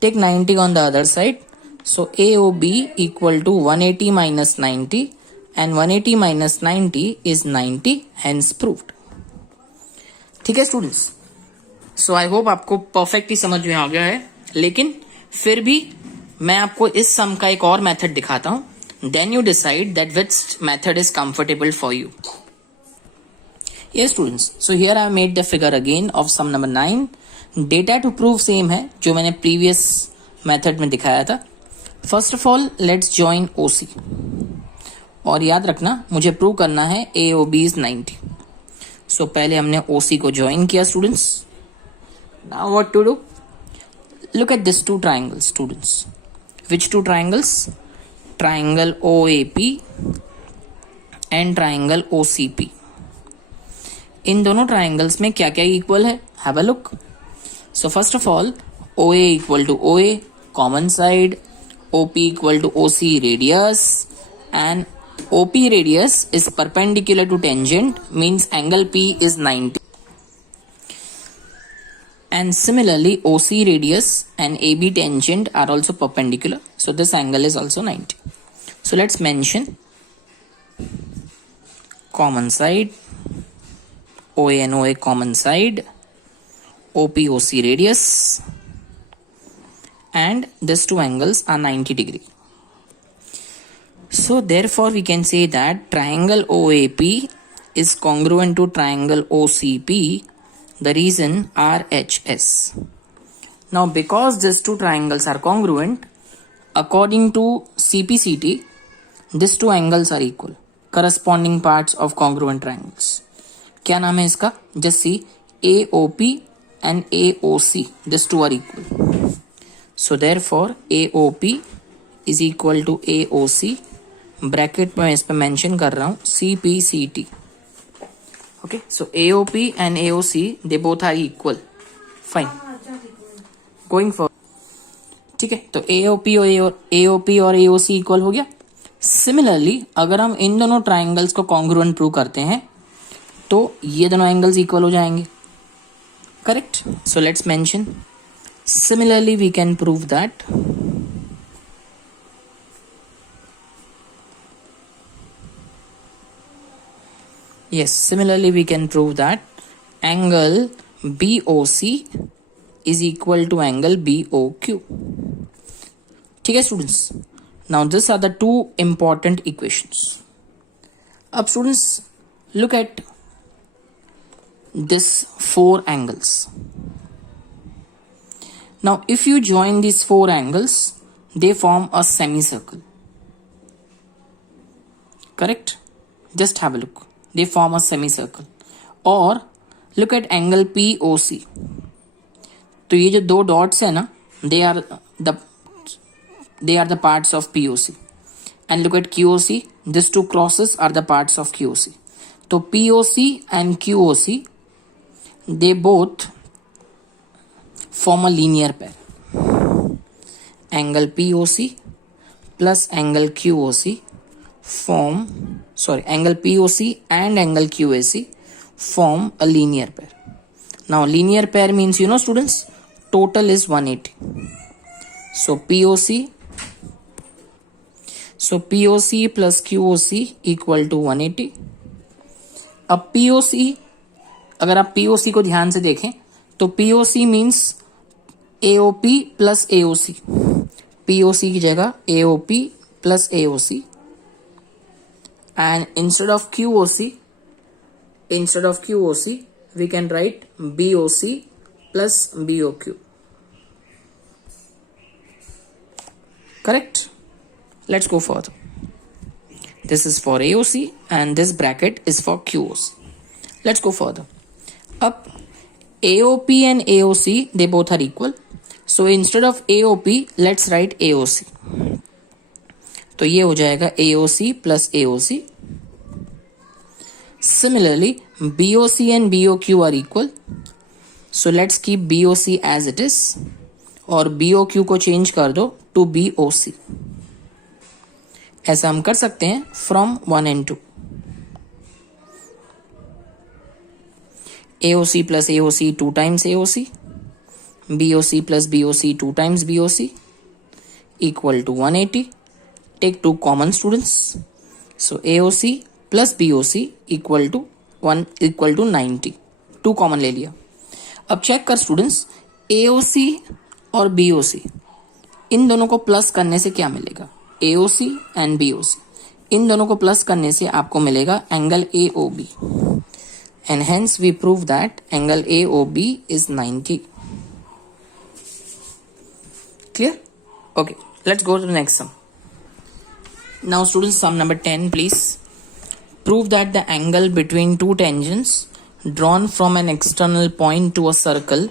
take 90 on the other side. So AOB equal to 180 minus 90 and 180 minus 90 is 90, hence proved. ठीक है स्टूडेंट्स, सो आई होप आपको परफेक्ट ही समझ में आ गया है, लेकिन फिर भी मैं आपको इस सम का एक और मेथड दिखाता हूं, then you decide that which method is comfortable for you. Yes students, so here I have made the figure again of sum number 9. Data to prove same है जो मैंने previous method में दिखाया था. First of all let's join OC. और याद रखना मुझे prove करना है AOB is 90. So पहले हमने OC को join किया students. Now what to do? Look at these two triangles students. Which two triangles? Triangle OAP and triangle OCP. इन दोनों ट्राइंगल्स में क्या क्या इक्वल है, have a look. So first of all OA equal to OA common side, OP equal to OC radius, and OP radius is perpendicular to tangent, means angle P is 90. And similarly OC radius and AB tangent are also perpendicular, so this angle is also 90. So let's mention common side, OA and OA common side, OP OC radius, and these two angles are 90 degree. So therefore we can say that triangle OAP is congruent to triangle OCP. The reason RHS. Now because these two triangles are congruent, according to CPCT, these two angles are equal, corresponding parts of congruent triangles. क्या नाम है इसका? Just see AOP and AOC, these two are equal. So therefore AOP is equal to AOC. Bracket में इस पे mention कर रहा हूं CPCT. Okay, so AOP and AOC they both are equal. Fine. Going for, ठीक है, तो AOP और AOC इक्वल हो गया. सिमिलरली अगर हम इन दोनों ट्राइंगल्स को कॉन्ग्रुएंट प्रूव करते हैं तो ये दोनों एंगल्स इक्वल हो जाएंगे. Correct. So let's mention similarly we can prove that similarly we can prove that angle BOC is equal to angle BOQ. ठीक है students, now these are the two important equations. अब students look at this four angles. Now if you join these four angles they form a semicircle. Correct? Just have a look. They form a semicircle. और look at angle POC. तो ये जो दो dots है ना, they are the parts of POC. And look at QOC. These two crosses are the parts of QOC. तो POC and QOC they both form a linear pair. Angle POC plus angle QOC angle POC and angle QAC form a linear pair. Now linear pair means, you know students, total is 180. So POC plus QOC equal to 180. अब POC, अगर आप POC को ध्यान से देखें तो POC means AOP plus AOC. POC की जगह AOP plus AOC. And instead of QOC we can write BOC plus BOQ. Correct? Let's go further. This is for AOC and this bracket is for QOC. Let's go further. Up AOP and AOC they both are equal. So instead of AOP let's write AOC. तो ये हो जाएगा AOC plus AOC. Similarly BOC and BOQ are equal. So let's keep BOC as it is और BOQ को change कर दो to BOC. ऐसा हम कर सकते हैं from 1 and 2. AOC plus AOC 2 times AOC BOC plus BOC 2 times BOC equal to 180. Take 2 common, students. So AOC plus BOC equal to 90. 2 common ले लिया. अब चेक कर स्टूडेंट्स, AOC और BOC इन दोनों को प्लस करने से क्या मिलेगा? AOC एंड BOC इन दोनों को प्लस करने से आपको मिलेगा angle AOB, and hence we prove that angle AOB is 90. Clear? Okay, let's go to the next sum. Now students, sum number 10 please. Prove that the angle between two tangents drawn from an external point to a circle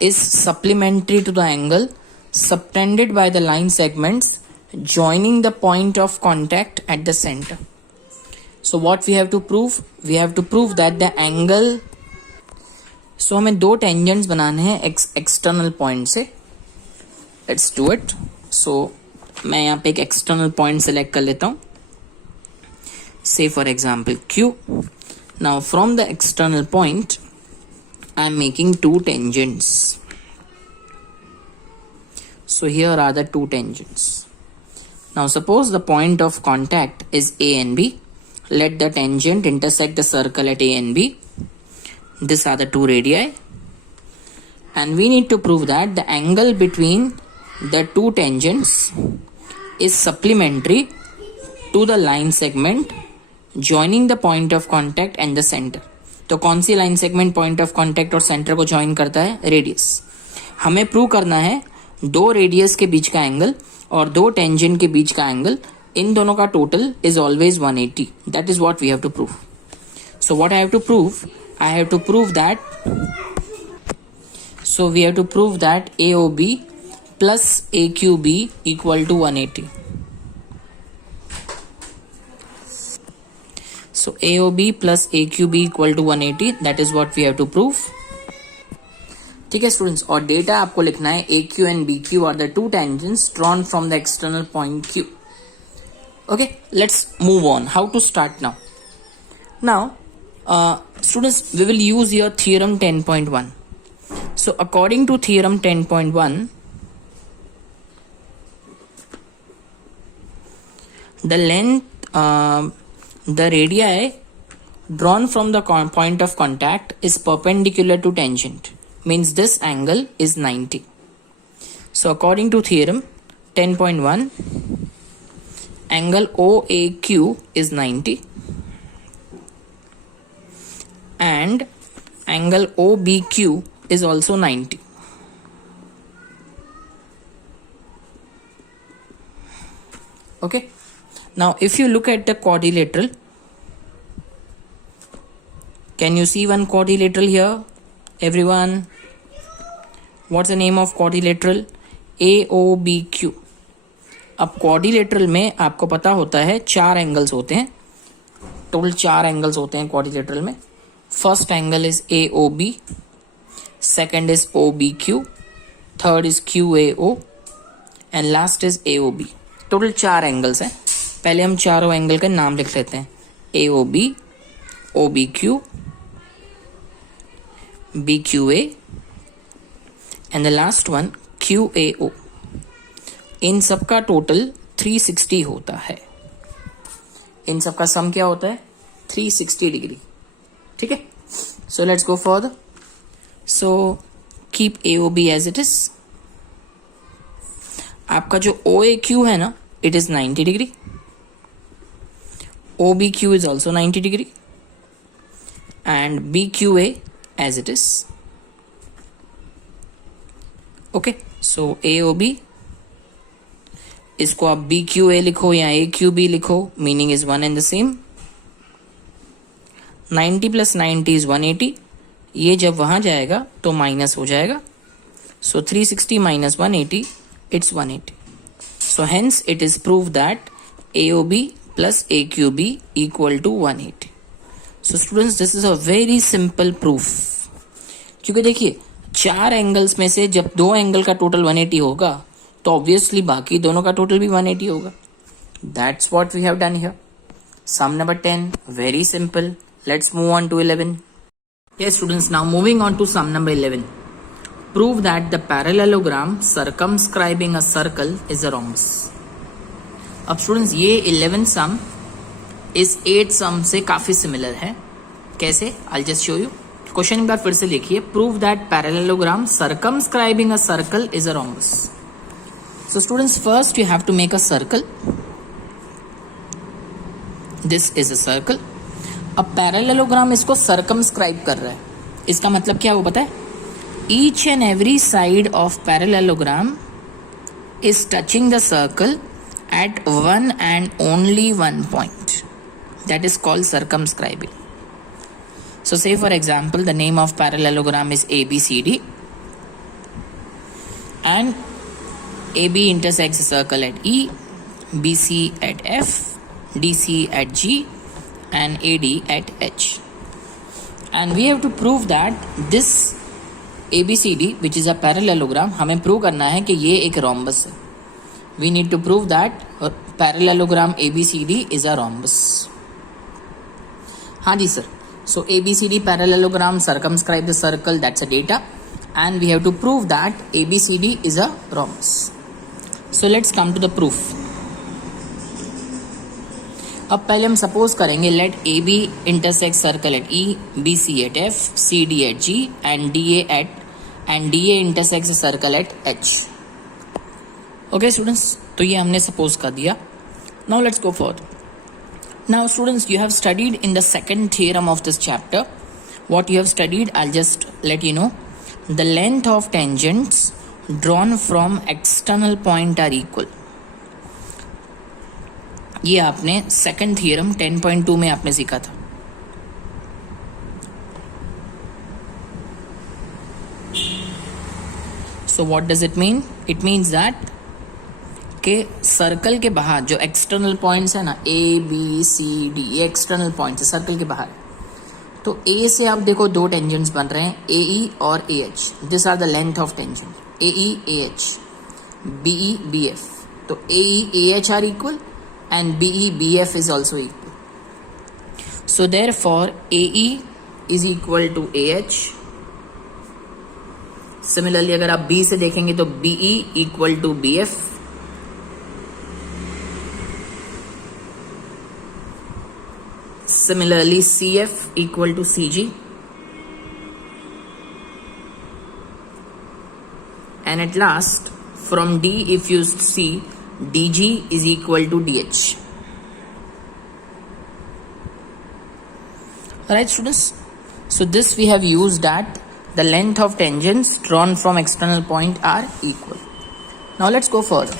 is supplementary to the angle subtended by the line segments joining the point of contact at the center. So what we have to prove? We have to prove that the angle, so हमें दो tangents बनाने हैं external point से. Let's do it. So मैं यहाँ पे एक external point select कर लेता हूँ. Say for example Q. Now from the external point I am making two tangents. So here are the two tangents. Now suppose the point of contact is A and B. Let the tangent intersect the circle at A and B. These are the two radii. And we need to prove that the angle between the two tangents is supplementary to the line segment joining the point of contact and the center. तो कौन सी line segment point of contact और center को join करता है? Radius. हमें prove करना है दो रेडियस के बीच का एंगल और दो टेंजेंट के बीच का एंगल, इन दोनों का total is always 180. That is what we have to prove. So what I have to prove? I have to prove that, so we have to prove that AOB plus AQB equal to 180. So AOB plus AQB equal to 180. That is what we have to prove. ठीक है students, और data आपको लिखना है AQ and BQ are the two tangents drawn from the external point Q. Okay, let's move on. How to start now? Now, students, we will use here theorem 10.1. So according to theorem 10.1, the length, the radii drawn from the point of contact is perpendicular to tangent, means this angle is 90. So according to theorem 10.1, angle OAQ is 90 and angle OBQ is also 90. Okay, now if you look at the quadrilateral, can you see one quadrilateral here everyone? What's the name of quadrilateral? AOBQ. अब quadrilateral में आपको पता होता है चार angles होते हैं, total चार एंगल्स होते हैं क्वाड्रिलेटरल में. First angle is AOB, second is OBQ, third is QAO and last is AOB. Total चार एंगल्स हैं. पहले हम चारों एंगल का नाम लिख लेते हैं. AOB, OBQ, BQA and the last one QAO. इन सब का टोटल 360 होता है. इन सब का सम क्या होता है? 360 डिग्री. ठीक है, so let's go for so keep AOB as it is. आपका जो OAQ है ना, it is 90 degree. OBQ is also 90 degree and BQA as it is. Okay, so AOB, इसको आप BQA लिखो या AQB लिखो, meaning is one and the same. 90 plus 90 is 180. ये जब वहां जाएगा तो माइनस हो जाएगा. So 360 minus 180, it's 180. So hence it is proved that AOB plus AQB equal to 180. So students, this is a very simple proof. क्योंकि देखिए चार एंगल्स में से जब दो एंगल का टोटल 180 होगा तो ऑब्वियसली बाकी दोनों का टोटल भी 180 होगा. That's what we have done here. Sum number 10, very simple. Let's move on to 11. Yes students, now moving on to sum number 11. prove that the parallelogram circumscribing a circle is a rhombus. अब students ये 11th सम इस 8th सम से काफी similar है. कैसे? I'll just show you. Question एक बार फिर से लिखिए. Prove that parallelogram circumscribing a circle is a rhombus. So students, first you have to make a circle. This is a circle. अब पैरेललोग्राम इसको सर्कमस्क्राइब कर रहा है. इसका मतलब क्या है वो पता है? Each and every side of parallelogram is touching the circle at one and only one point. That is called circumscribing. So say for example, the name of parallelogram is ABCD, and AB intersects the circle at E, BC at F, DC at G, and AD at H. And we have to prove that this ABCD, which is a parallelogram, हमें prove करना है कि ये एक rhombus है. We need to prove that parallelogram ABCD is a rhombus. हाँ जी sir. So ABCD parallelogram circumscribe the circle, that's a data, and we have to prove that ABCD is a rhombus. So let's come to the proof. अब पहले हम suppose करेंगे let A B intersect circle at E, B C at F, C D at G, and D A intersect circle at H. Okay students, तो ये हमने suppose कर दिया. Now let's go for. Now students, you have studied in the second theorem of this chapter. What you have studied, I just let you know. The length of tangents drawn from external point are equal. ये आपने second theorem 10.2 में आपने सीखा था. सो what does it mean? It means that के circle के बाहर जो एक्सटर्नल पॉइंट्स है ना, ए बी सी डी, ये एक्सटर्नल पॉइंट्स है सर्कल के बाहर. तो ए से आप देखो दो टेंजेंट्स बन रहे हैं, ए ई और A H. This are the length of tangent, A E A H, B E B F. तो A E A H are equal and BE BF is also equal. So therefore AE is equal to AH. Similarly अगर आप B से देखेंगे तो BE equal to BF. Similarly CF equal to CG. And at last from D, if you see, DG is equal to DH. Alright students, so this we have used that the length of tangents drawn from external point are equal. Now let's go further.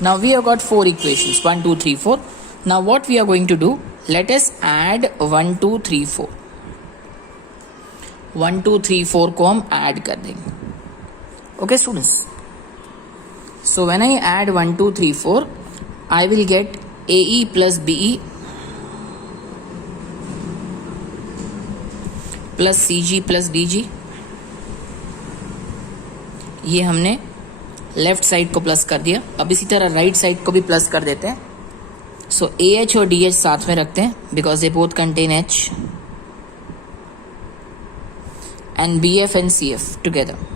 Now we have got four equations, 1 2 3 4. Now what we are going to do, let us add 1 2 3 4. 1 2 3 4 को हम add कर देंगे. Okay students, so when I add 1 2 3 4, I will get AE plus BE plus CG plus DG. ये हमने left side को plus कर दिया. अब इसी तरह राइट साइड को भी प्लस कर देते हैं. सो AH और DH साथ में रखते हैं because they both contain H, and BF and CF together.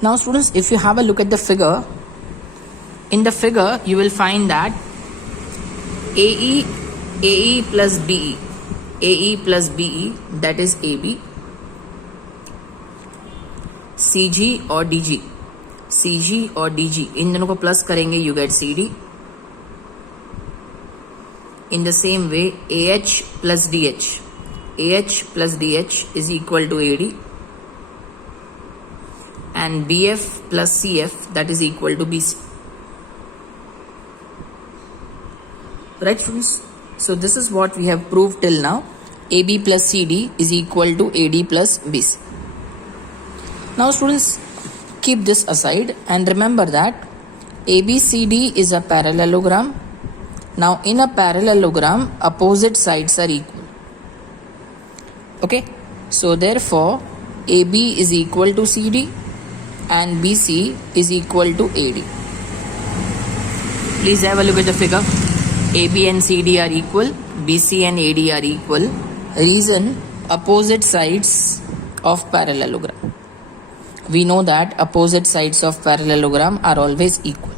Now students, if you have a look at the figure, in the figure you will find that AE plus BE, AE plus BE, that is AB, CG और DG, CG और DG, इन दोनों को plus करेंगे you get CD. In the same way AH plus DH, AH plus DH is equal to AD, and BF plus CF, that is equal to BC. Right students? So this is what we have proved till now. AB plus CD is equal to AD plus BC. Now students, keep this aside and remember that ABCD is a parallelogram. Now in a parallelogram, opposite sides are equal. Okay, so therefore AB is equal to CD and BC is equal to AD. Please have a look at the figure. AB and CD are equal, BC and AD are equal. Reason, opposite sides of parallelogram. We know that opposite sides of parallelogram are always equal.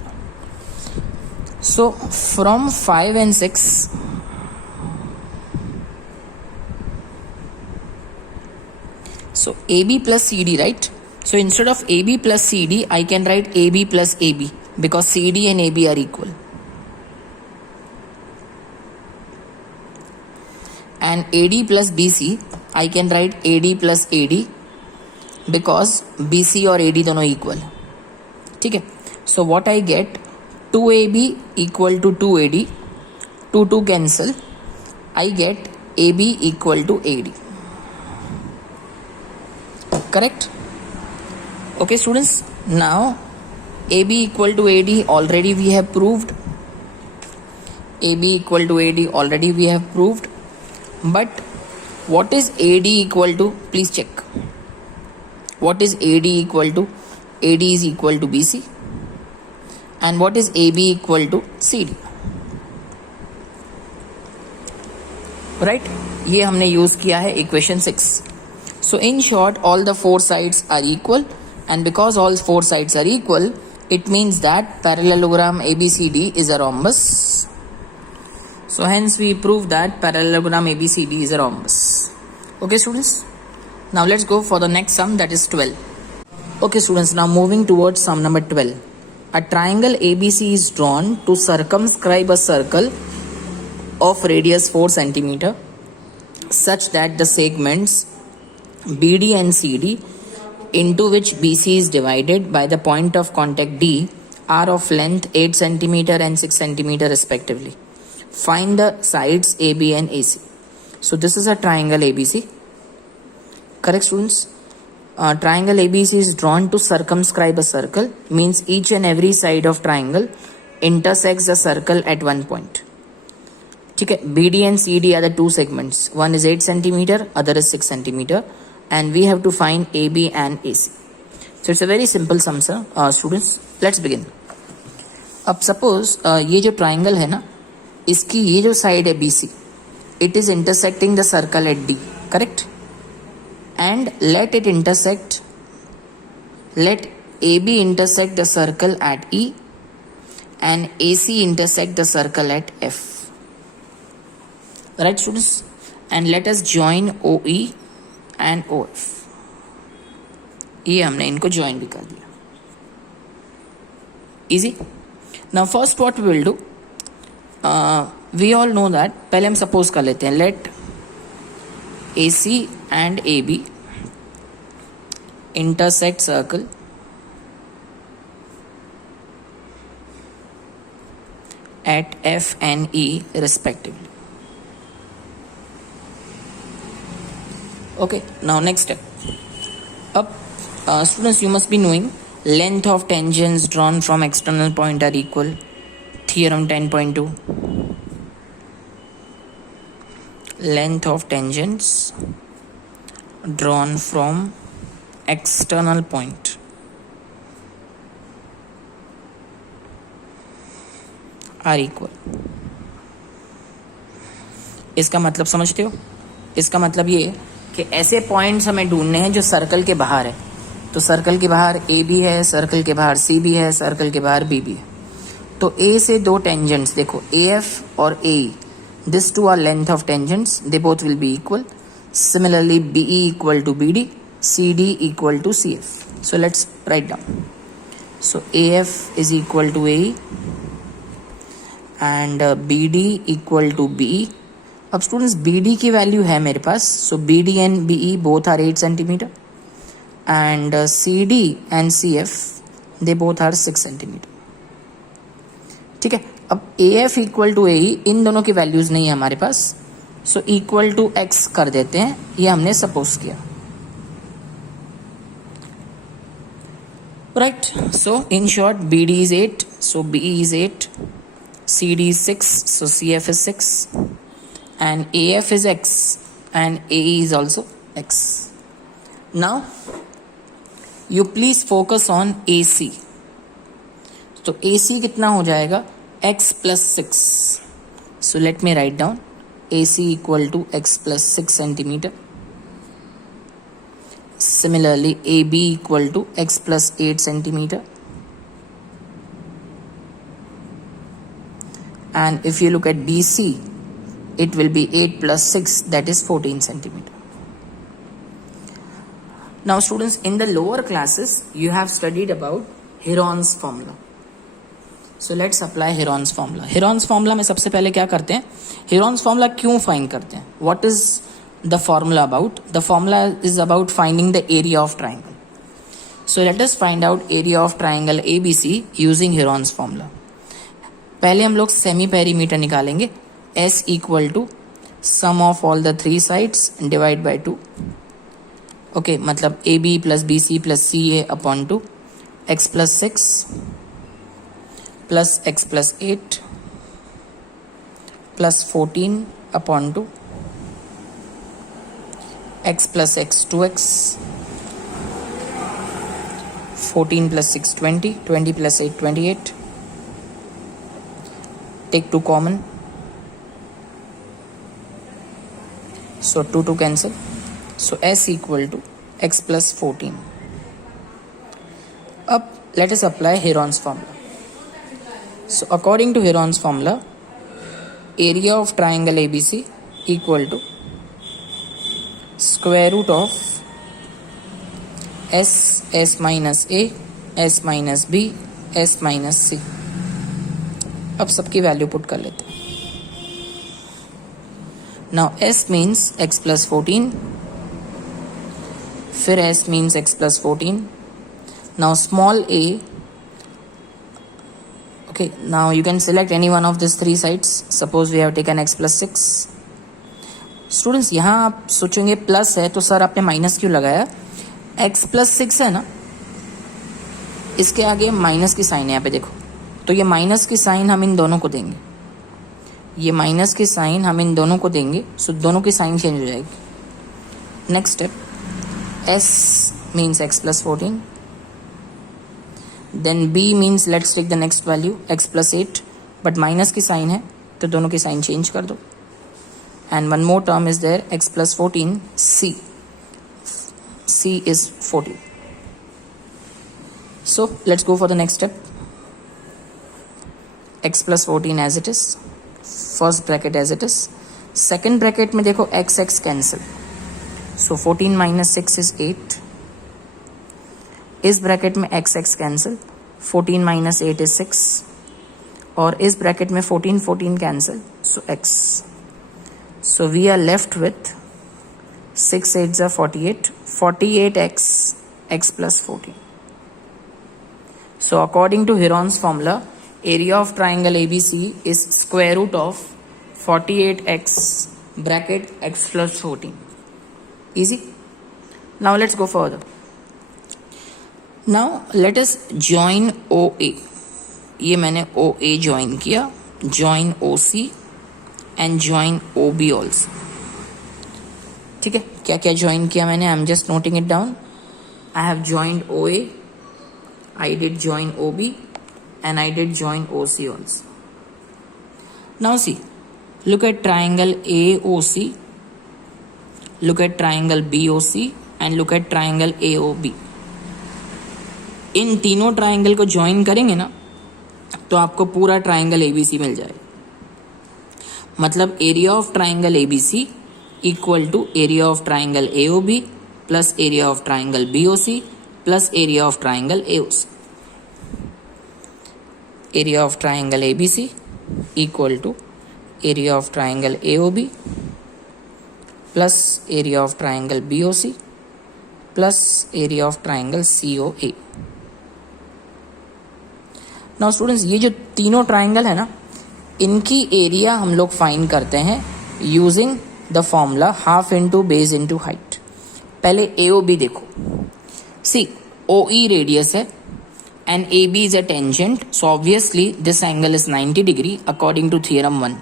So from 5 and 6, so AB plus CD, right? So instead of AB plus CD, I can write AB plus AB because CD and AB are equal. And AD plus BC, I can write AD plus AD because BC और AD दोनों equal. ठीक है? So what I get, 2AB equal to 2AD, 2 cancel, I get AB equal to AD. Correct? Okay students, now AB equal to AD already we have proved. AB equal to AD already we have proved. But what is AD equal to? Please check. What is AD equal to? AD is equal to BC. And what is AB equal to CD? Right? ये हमने use किया है equation 6. So in short, all the four sides are equal, and because all four sides are equal, it means that parallelogram ABCD is a rhombus. So hence we prove that parallelogram ABCD is a rhombus. Okay students, now let's go for the next sum, that is 12. Okay students, now moving towards sum number 12. A triangle ABC is drawn to circumscribe a circle of radius 4 cm such that the segments BD and CD, into which BC is divided by the point of contact D, are of length 8 cm and 6 cm respectively. Find the sides AB and AC. So this is a triangle ABC. Correct students? Triangle ABC is drawn to circumscribe a circle, means each and every side of triangle intersects the circle at one point. ठीक है, BD and CD are the two segments. One is 8 cm, other is 6 cm, and we have to find AB and AC. So it's a very simple sum, sir. Students, let's begin. अब suppose ये जो triangle है ना, इसकी ये जो side है BC, it is intersecting the circle at D, correct? And let AB intersect the circle at E and AC intersect the circle at F. Right students? And let us join OE and OF. ये हमने इनको join भी कर दिया. Easy? Now first what we will do, we all know that, पहले हम suppose कर लेते हैं, let AC and AB intersect circle at F and E respectively. Okay, now next step. Up, students, you must be knowing length of tangents drawn from external point are equal. Theorem 10.2. Length of tangents drawn from external point are equal. इसका मतलब समझते हो? इसका मतलब ये कि ऐसे points हमें ढूंढने हैं जो सर्कल के बाहर है. तो सर्कल के बाहर ए भी है, सर्कल के बाहर सी भी है, सर्कल के बाहर बी भी है. तो ए से दो टेंजेंट्स देखो, ए एफ और A E, this two are length of tangents, they both will be equal. Similarly B E equal to B D, C D equal to C F. So let's write down. So A F is equal to A E and B D equal to B E. अब students B D की value है मेरे पास, so B D and B E both are 8 cm and C D and C F they both are 6 cm. ठीक है, अब A F equal to A E, इन दोनों की वैल्यूज नहीं है हमारे पास, सो इक्वल टू एक्स कर देते हैं, ये हमने सपोज किया. Right, so in short B D is 8, so B E is 8, C D is 6, so C F is 6, and AF is X and AE is also X. Now you please focus on AC. तो AC कितना हो जाएगा? X plus 6. So let me write down AC equal to x plus 6 centimeter. Similarly, AB equal to x plus 8 centimeter. And if you look at BC, it will be 8 plus 6, that is 14 centimeter. Now students, in the lower classes, you have studied about Heron's formula. So let's apply Heron's formula. Heron's formula में सबसे पहले क्या करते हैं? Heron's formula क्यों find करते हैं? What is the formula about? The formula is about finding the area of triangle. So let us find out area of triangle ABC using Heron's formula. पहले हम लोग सेमी पेरीमीटर निकालेंगे. S equal to sum of all the three sides divide by 2. Okay, मतलब AB plus BC plus CA upon 2, x plus 6 plus x plus 8 plus 14 upon 2, x plus x 2x, 14 plus 6 20, 20 plus 8 28. Take 2 common, so 2 to cancel. So S equal to x plus 14. Up, let us apply Heron's formula. So according to Heron's formula, area of triangle ABC equal to square root of S minus A, S minus B, S minus C. अब सबकी value put कर लेते हैं. Now S means x plus 14, फिर S means x plus 14. Now small a, okay, now you can select any one of these three sides. Suppose we have taken x plus 6. Students यहाँ आप सोचेंगे plus है तो sir आपने minus क्यों लगाया? x plus 6 है ना, इसके आगे माइनस की साइन है यहाँ पे देखो, तो ये माइनस की साइन हम इन दोनों को देंगे, ये माइनस की साइन हम इन दोनों को देंगे, सो दोनों की साइन चेंज हो जाएगी. Next step, S means x plus 14, then B means let's take the next value x plus 8, but minus की साइन है तो दोनों की साइन चेंज कर दो. And one more term is there, x plus 14, C is 14. So let's go for the next step. X plus 14 as it is, first bracket as it is, second bracket में देखो x cancel, so 14 minus 6 is 8. इस bracket में x cancel, 14 minus 8 is 6, और इस bracket में 14 cancel, so x. So we are left with 6 8s are 48, 48x, x plus 14. So according to Heron's formula, area of triangle ABC is square root of 48x bracket x plus 14. Easy. Now let's go further. Now let us join OA. ये मैंने OA join किया, join OC and join OB also. ठीक है, क्या क्या join किया मैंने? I'm just noting it down. I have joined OA, I did join OB, and I did join OC also. Now see, look at triangle AOC, look at triangle BOC, and look at triangle AOB. इन तीनों triangle को join करेंगे ना तो आपको पूरा triangle ABC मिल जाएगा. मतलब area of triangle ABC equal to area of triangle AOB plus area of triangle BOC plus area of triangle AOC. Area of triangle ABC equal to area of triangle AOB plus area of triangle BOC plus area of triangle COA. Now students, ये जो तीनों triangle है ना, इनकी area हम लोग find करते हैं using the formula half into base into height. पहले AOB देखो. सी, OE रेडियस है and AB is a tangent, so obviously this angle is 90 degree according to theorem 1.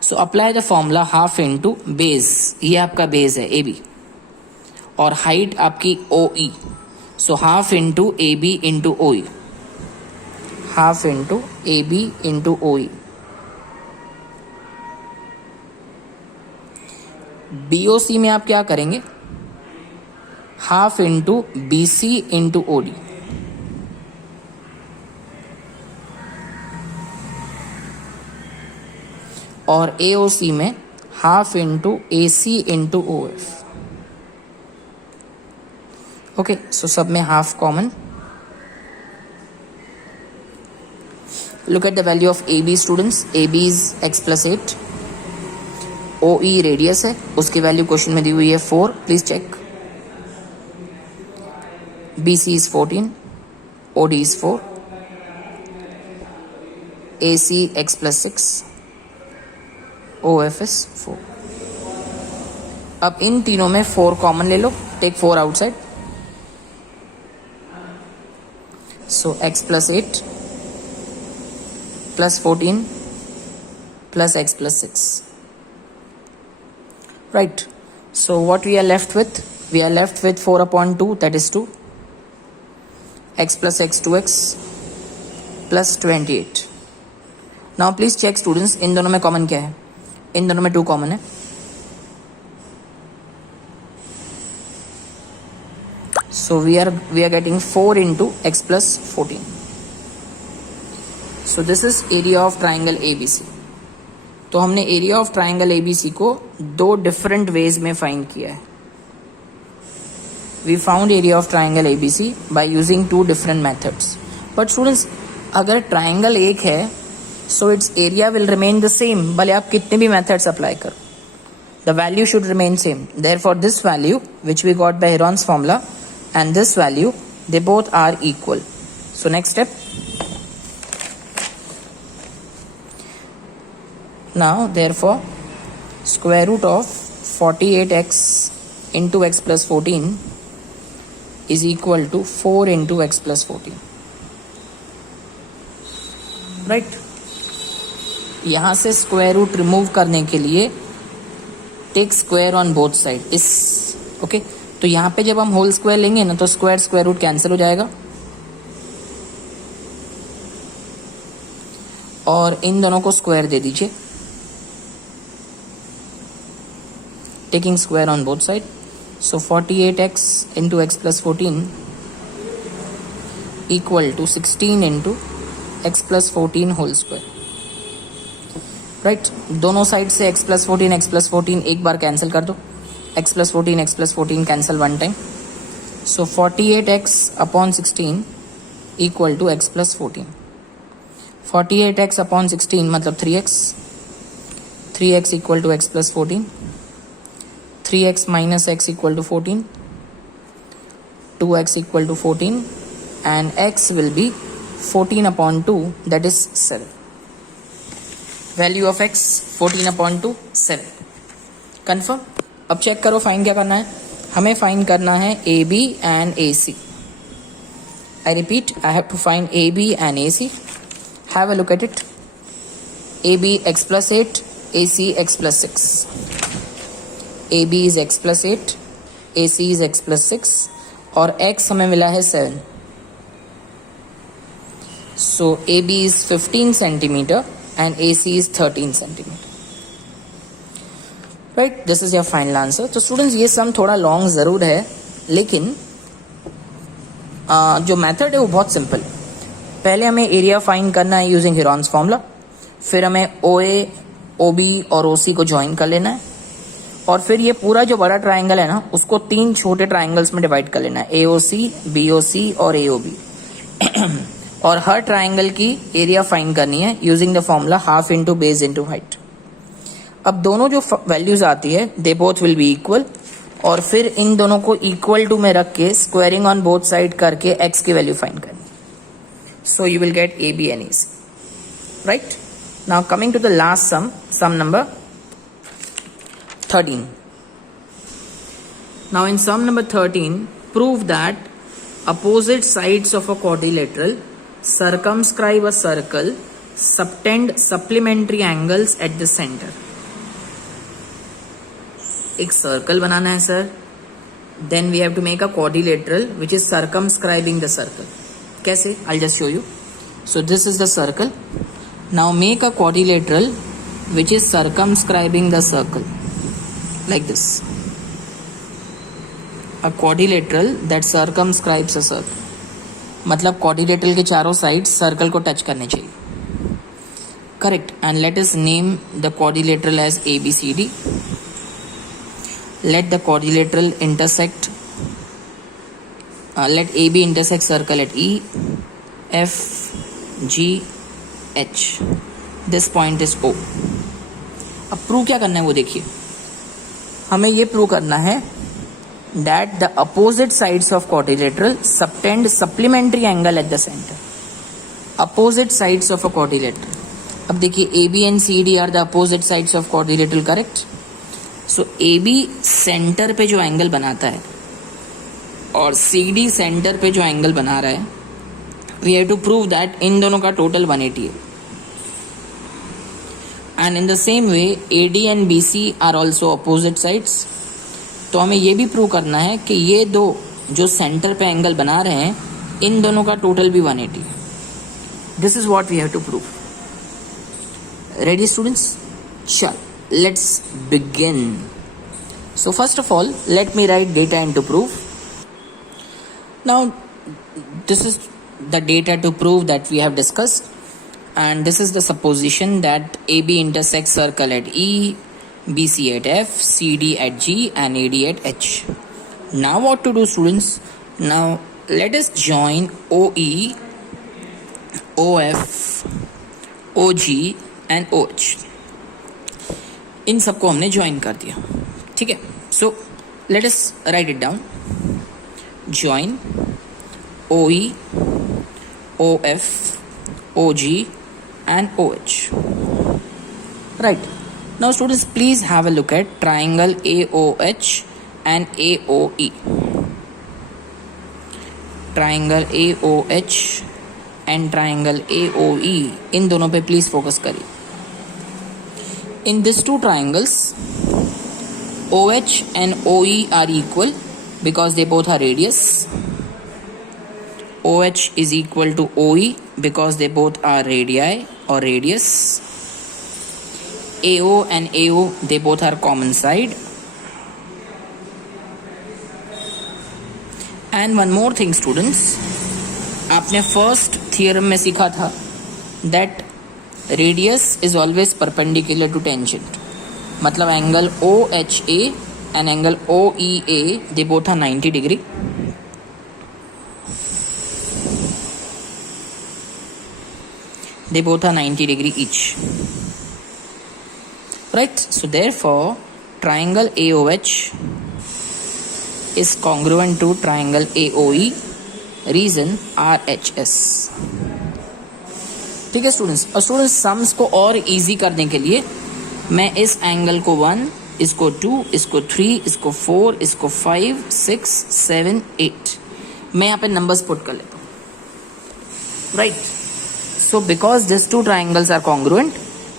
So apply the formula half into base, ये आपका base है AB, और height आपकी OE, so half into AB into OE, half into AB into OE. BOC में आप क्या करेंगे, half into BC into OD, और AOC में half into AC into OF. Okay, so सब में half common. Look at the value of AB students. AB is x plus 8. OE radius है, उसकी वैल्यू क्वेश्चन में दी हुई है 4. Please check. BC is 14. OD is 4. AC x plus 6. OF is 4. अब इन तीनों में 4 कॉमन ले लो. Take 4 outside. So x plus 8 plus 14 plus x plus 6. Right. So what we are left with? We are left with 4 upon 2, that is 2. X plus x 2x plus 28. Now please check students, इन दोनों में common क्या है? इन दोनों में 2 common है. So we are getting 4 into x plus 14. So this is area of triangle ABC. तो हमने area of triangle ABC को 2 डिफरेंट वेज में फाइंड किया है. We found area of triangle ABC by using 2 different methods. But students, अगर triangle एक है so it's area will remain the same, भले आप कितने भी मेथड्स अप्लाई करो. The value should remain same. Therefore this value which we got by Heron's formula and this value, they both are equal. So next step, now therefore square root of 48x into x plus 14 is equal to 4 into x plus 14. right. यहां से square root remove करने के लिए take square on both side. इस okay तो यहाँ पे जब हम होल स्क्वायर लेंगे ना तो स्क्वायर स्क्वायर रूट कैंसिल हो जाएगा और इन दोनों को स्क्वायर दे दीजिए. Taking square on both side. So 48x into x plus 14 equal to 16 into x plus 14 whole square. Right, दोनों साइड से एक्स प्लस 14 एक बार कैंसिल कर दो. x plus 14 cancel one time. So 48x upon 16 equal to x plus 14. 48x upon 16 मतलब 3x. 3x equal to x plus 14. 3x minus x equal to 14. 2x equal to 14 and x will be 14 upon 2, that is 7. Value of x 14 upon 2, 7. Confirm? अब check करो find क्या करना है. हमें find करना है AB and AC. I repeat, I have to find AB and AC. Have a look at it. AB x plus 8, AC x plus 6. AB is x plus 8, AC is x plus 6 और x हमें मिला है 7. So AB is 15 centimeter and AC is 13 centimeter. Right, this is your final answer. तो students, ये सम थोड़ा long ज़रूर है लेकिन जो मेथड है वो बहुत सिंपल है. पहले हमें एरिया फाइंड करना है यूजिंग हेरॉन्स फॉर्मूला. फिर हमें OA, OB और OC को ज्वाइन कर लेना है और फिर ये पूरा जो बड़ा ट्राइंगल है ना उसको 3 छोटे ट्राइंगल्स में डिवाइड कर लेना है, AOC, BOC और AOB. और हर ट्राइंगल की एरिया फाइंड करनी है using the formula half into base into height. अब दोनों जो वैल्यूज आती है दे बोथ विल बी इक्वल और फिर इन दोनों को इक्वल टू में रख के स्क्वायरिंग ऑन बोथ साइड करके x की वैल्यू फाइंड करनी. So you will get AB and AC. Right, now coming to the last sum number 13. Now in sum number 13 prove that opposite sides of a quadrilateral circumscribe a circle, subtend supplementary angles at the center. एक circle बनाना है sir, then we have to make a quadrilateral which is circumscribing the circle. कैसे? I just show you. So this is the circle. Now make a quadrilateral which is circumscribing the circle like this. A quadrilateral that circumscribes a circle. मतलब quadrilateral के चारों sides circle को touch करने चाहिए. Correct. And let us name the quadrilateral as ABCD. Let the quadrilateral intersect. Let AB intersect circle at E, F, G, H. This point is O. अब prove क्या करना है वो देखिए. हमें ये प्रूव करना है that the opposite sides of quadrilateral subtend supplementary angle at the center. Opposite sides of a quadrilateral. अब देखिए AB and CD are the opposite sides of quadrilateral, correct? So AB centre पे जो angle बनाता है और CD centre पे जो angle बना रहा है, we have to prove that इन दोनों का टोटल 180 है. And in the same way AD and BC are also opposite sides. तो हमें ये भी प्रूव करना है कि ये दो जो सेंटर पे एंगल बना रहे हैं, इन दोनों का टोटल भी 180 है. This is what we have to prove. Ready students? चल let's begin. So first of all let me write data into proof. Now this is the data to prove that we have discussed, and this is the supposition that AB intersects circle at E, BC at F, CD at G and AD at H. Now what to do, students? Now let us join OE, OF, OG and OH. इन सबको हमने join कर दिया, ठीक है. सो let us right it down. Join OE, OF, OG and OH. Right. Now students, please have a look at triangle AOH and AOE. Triangle AOH and triangle AOE. इन दोनों पे please focus करिए. In these two triangles, OH and OE are equal because they both are radius. OH is equal to OE because they both are radii or radius. AO and AO, they both are common side. And one more thing students, आपने first theorem में सीखा था that radius is always perpendicular to tangent. मतलब angle OHA and angle OEA, they both are 90 degree. They both are 90 degree each. Right? So therefore, triangle AOH is congruent to triangle AOE. Reason RHS. ठीक है students. और students sums को और easy करने के लिए मैं इस एंगल को 1, इसको 2, इसको 3, इसको 4, इसको 5, 6, 7, 8 मैं यहाँ पे नंबर्स पुट कर लेता हूँ. Right. So because these two triangles are congruent,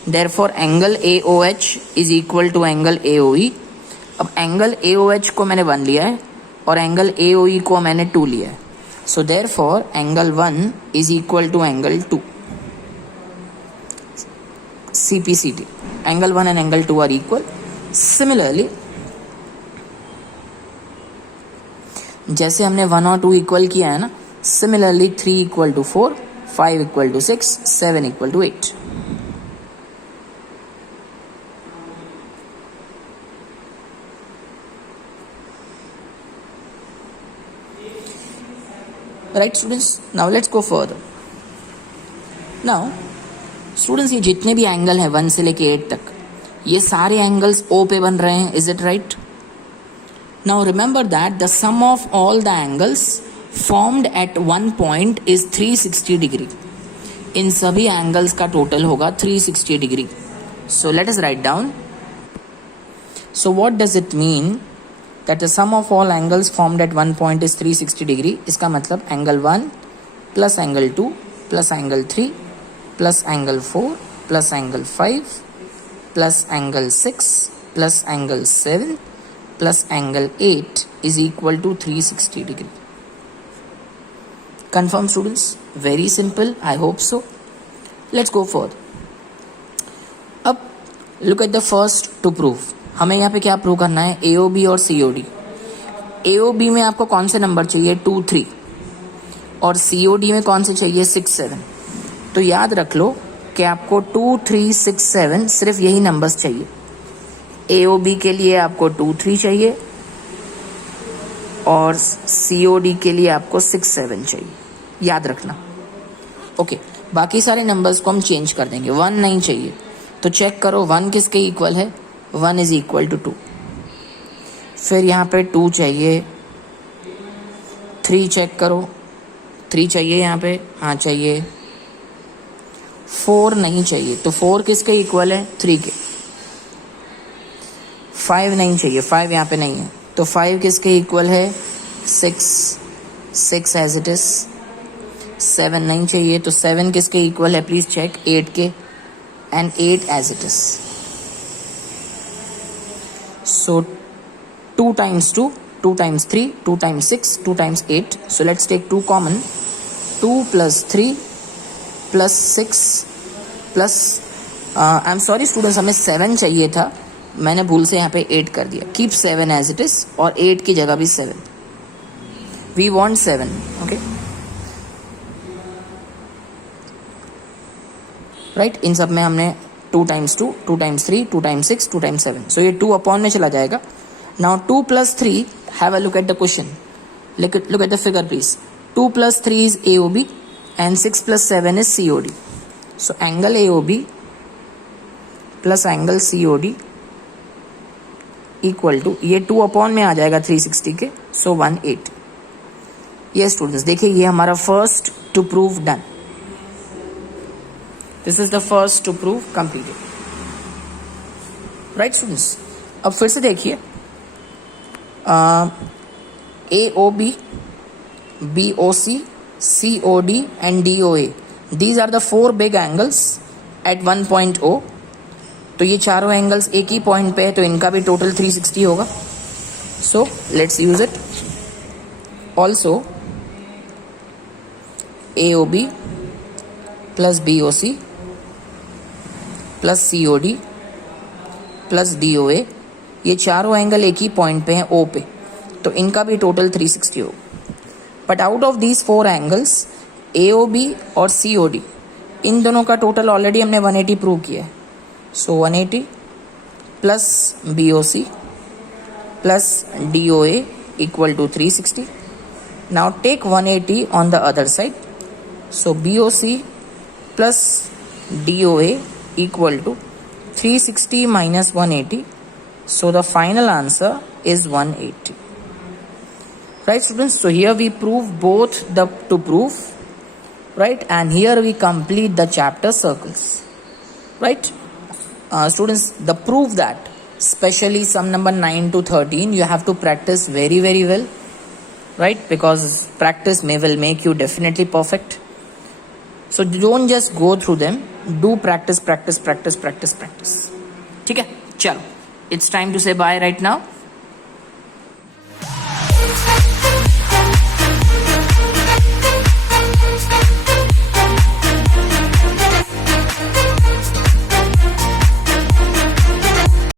therefore angle AOH is equal to angle AOE. अब angle AOH को मैंने 1 लिया है और angle AOE को मैंने 2 लिया है. So therefore angle 1 is equal to angle 2. CPCT. Angle 1 and angle 2 are equal. Similarly, जैसे हमने 1 और 2 इक्वल किया है ना, similarly 3 equal to 4, 5 equal to 6, 7 equal to 8. Right students, now let's go further. Now students, ये जितने भी एंगल है 1 से लेके 8 तक, ये सारे एंगल्स O पे बन रहे हैं. Is it right? Now remember that the sum of all the angles formed at one point is 360 degree. इन सभी एंगल्स का टोटल होगा 360 degree. So let us write down. So what does it mean that the sum of all angles formed at one point is 360 degree? इसका मतलब angle 1 plus angle 2 plus angle 3 plus angle 4 plus angle 5 plus angle 6 plus angle 7 plus angle 8 is equal to 360 degree. Confirm students? Very simple. I hope so. Let's go further. Up, look at the first to prove. हमें यहाँ पे क्या prove करना है, AOB और COD। AOB में आपको कौन से नंबर चाहिए, 2 3, और COD में कौन से चाहिए, 6 7। तो याद रख लो कि आपको 2 3 6 7 सिर्फ यही नंबर्स चाहिए। AOB के लिए आपको 2 3 चाहिए और COD के लिए आपको 6 7 चाहिए, याद रखना। ओके, बाकी सारे नंबर्स को हम चेंज कर देंगे। 1 नहीं चाहिए तो चेक करो 1 किसके इक्वल है, 1 इज इक्वल टू 2। फिर यहाँ पे 2 चाहिए, 3 चेक करो, 3 चाहिए यहाँ पे, हाँ चाहिए। 4 नहीं चाहिए तो 4 किसके इक्वल है, 3 के। 5 नहीं चाहिए, 5 यहाँ पे नहीं है तो 5 किसके इक्वल है, 6 एज इट इज। 7 नहीं चाहिए तो 7 किसके इक्वल है, प्लीज चेक, 8 के, and 8 as it is. So 2 times 2, 2 times 3, 2 times 6, 2 times 8. So let's take 2 common. 2 plus 3 plus 6 plus I'm sorry students, हमें 7 चाहिए था, मैंने भूल से यहाँ पे 8 कर दिया। Keep 7 as it is और 8 की जगह भी 7। We want 7, okay? Right? इन सब में हमने 2 times 2, 2 times 3, 2 times 6, 2 times 7. So ये 2 upon में चला जाएगा। Now 2 plus 3, have a look at the question. Look at the figure please. 2 plus 3 is AOB and 6 plus 7 is COD. So angle AOB plus angle COD equal to, ये 2 upon में आ जाएगा 360 के, so 180. Yes students, देखिए ये हमारा first to prove done. This is the first to prove completed. Right students? अब फिर से देखिए, AOB, BOC, COD and DOA. These are the 4 big angles at one point O. तो ये चारों एंगल्स एक ही पॉइंट पे है तो इनका भी टोटल 360 होगा। So let's use it. Also AOB plus BOC plus COD plus DOA, ये चारों एंगल एक ही पॉइंट पे हैं O पे, तो इनका भी टोटल 360 होगा। But out of these 4 angles AOB और COD, इन दोनों का टोटल ऑलरेडी हमने 180 प्रूव किया है। So 180 plus BOC plus DOA equal to 360। Now take 180 on the other side, so BOC plus DOA equal to 360 minus 180. So the final answer is 180. Right students, so here we prove both the to prove, right, and here we complete the chapter circles, right. Students, the proof that especially sum number 9 to 13 you have to practice very well, right, because practice will make you definitely perfect. So don't just go through them, do practice. ठीक है, चलो, it's time to say bye right now.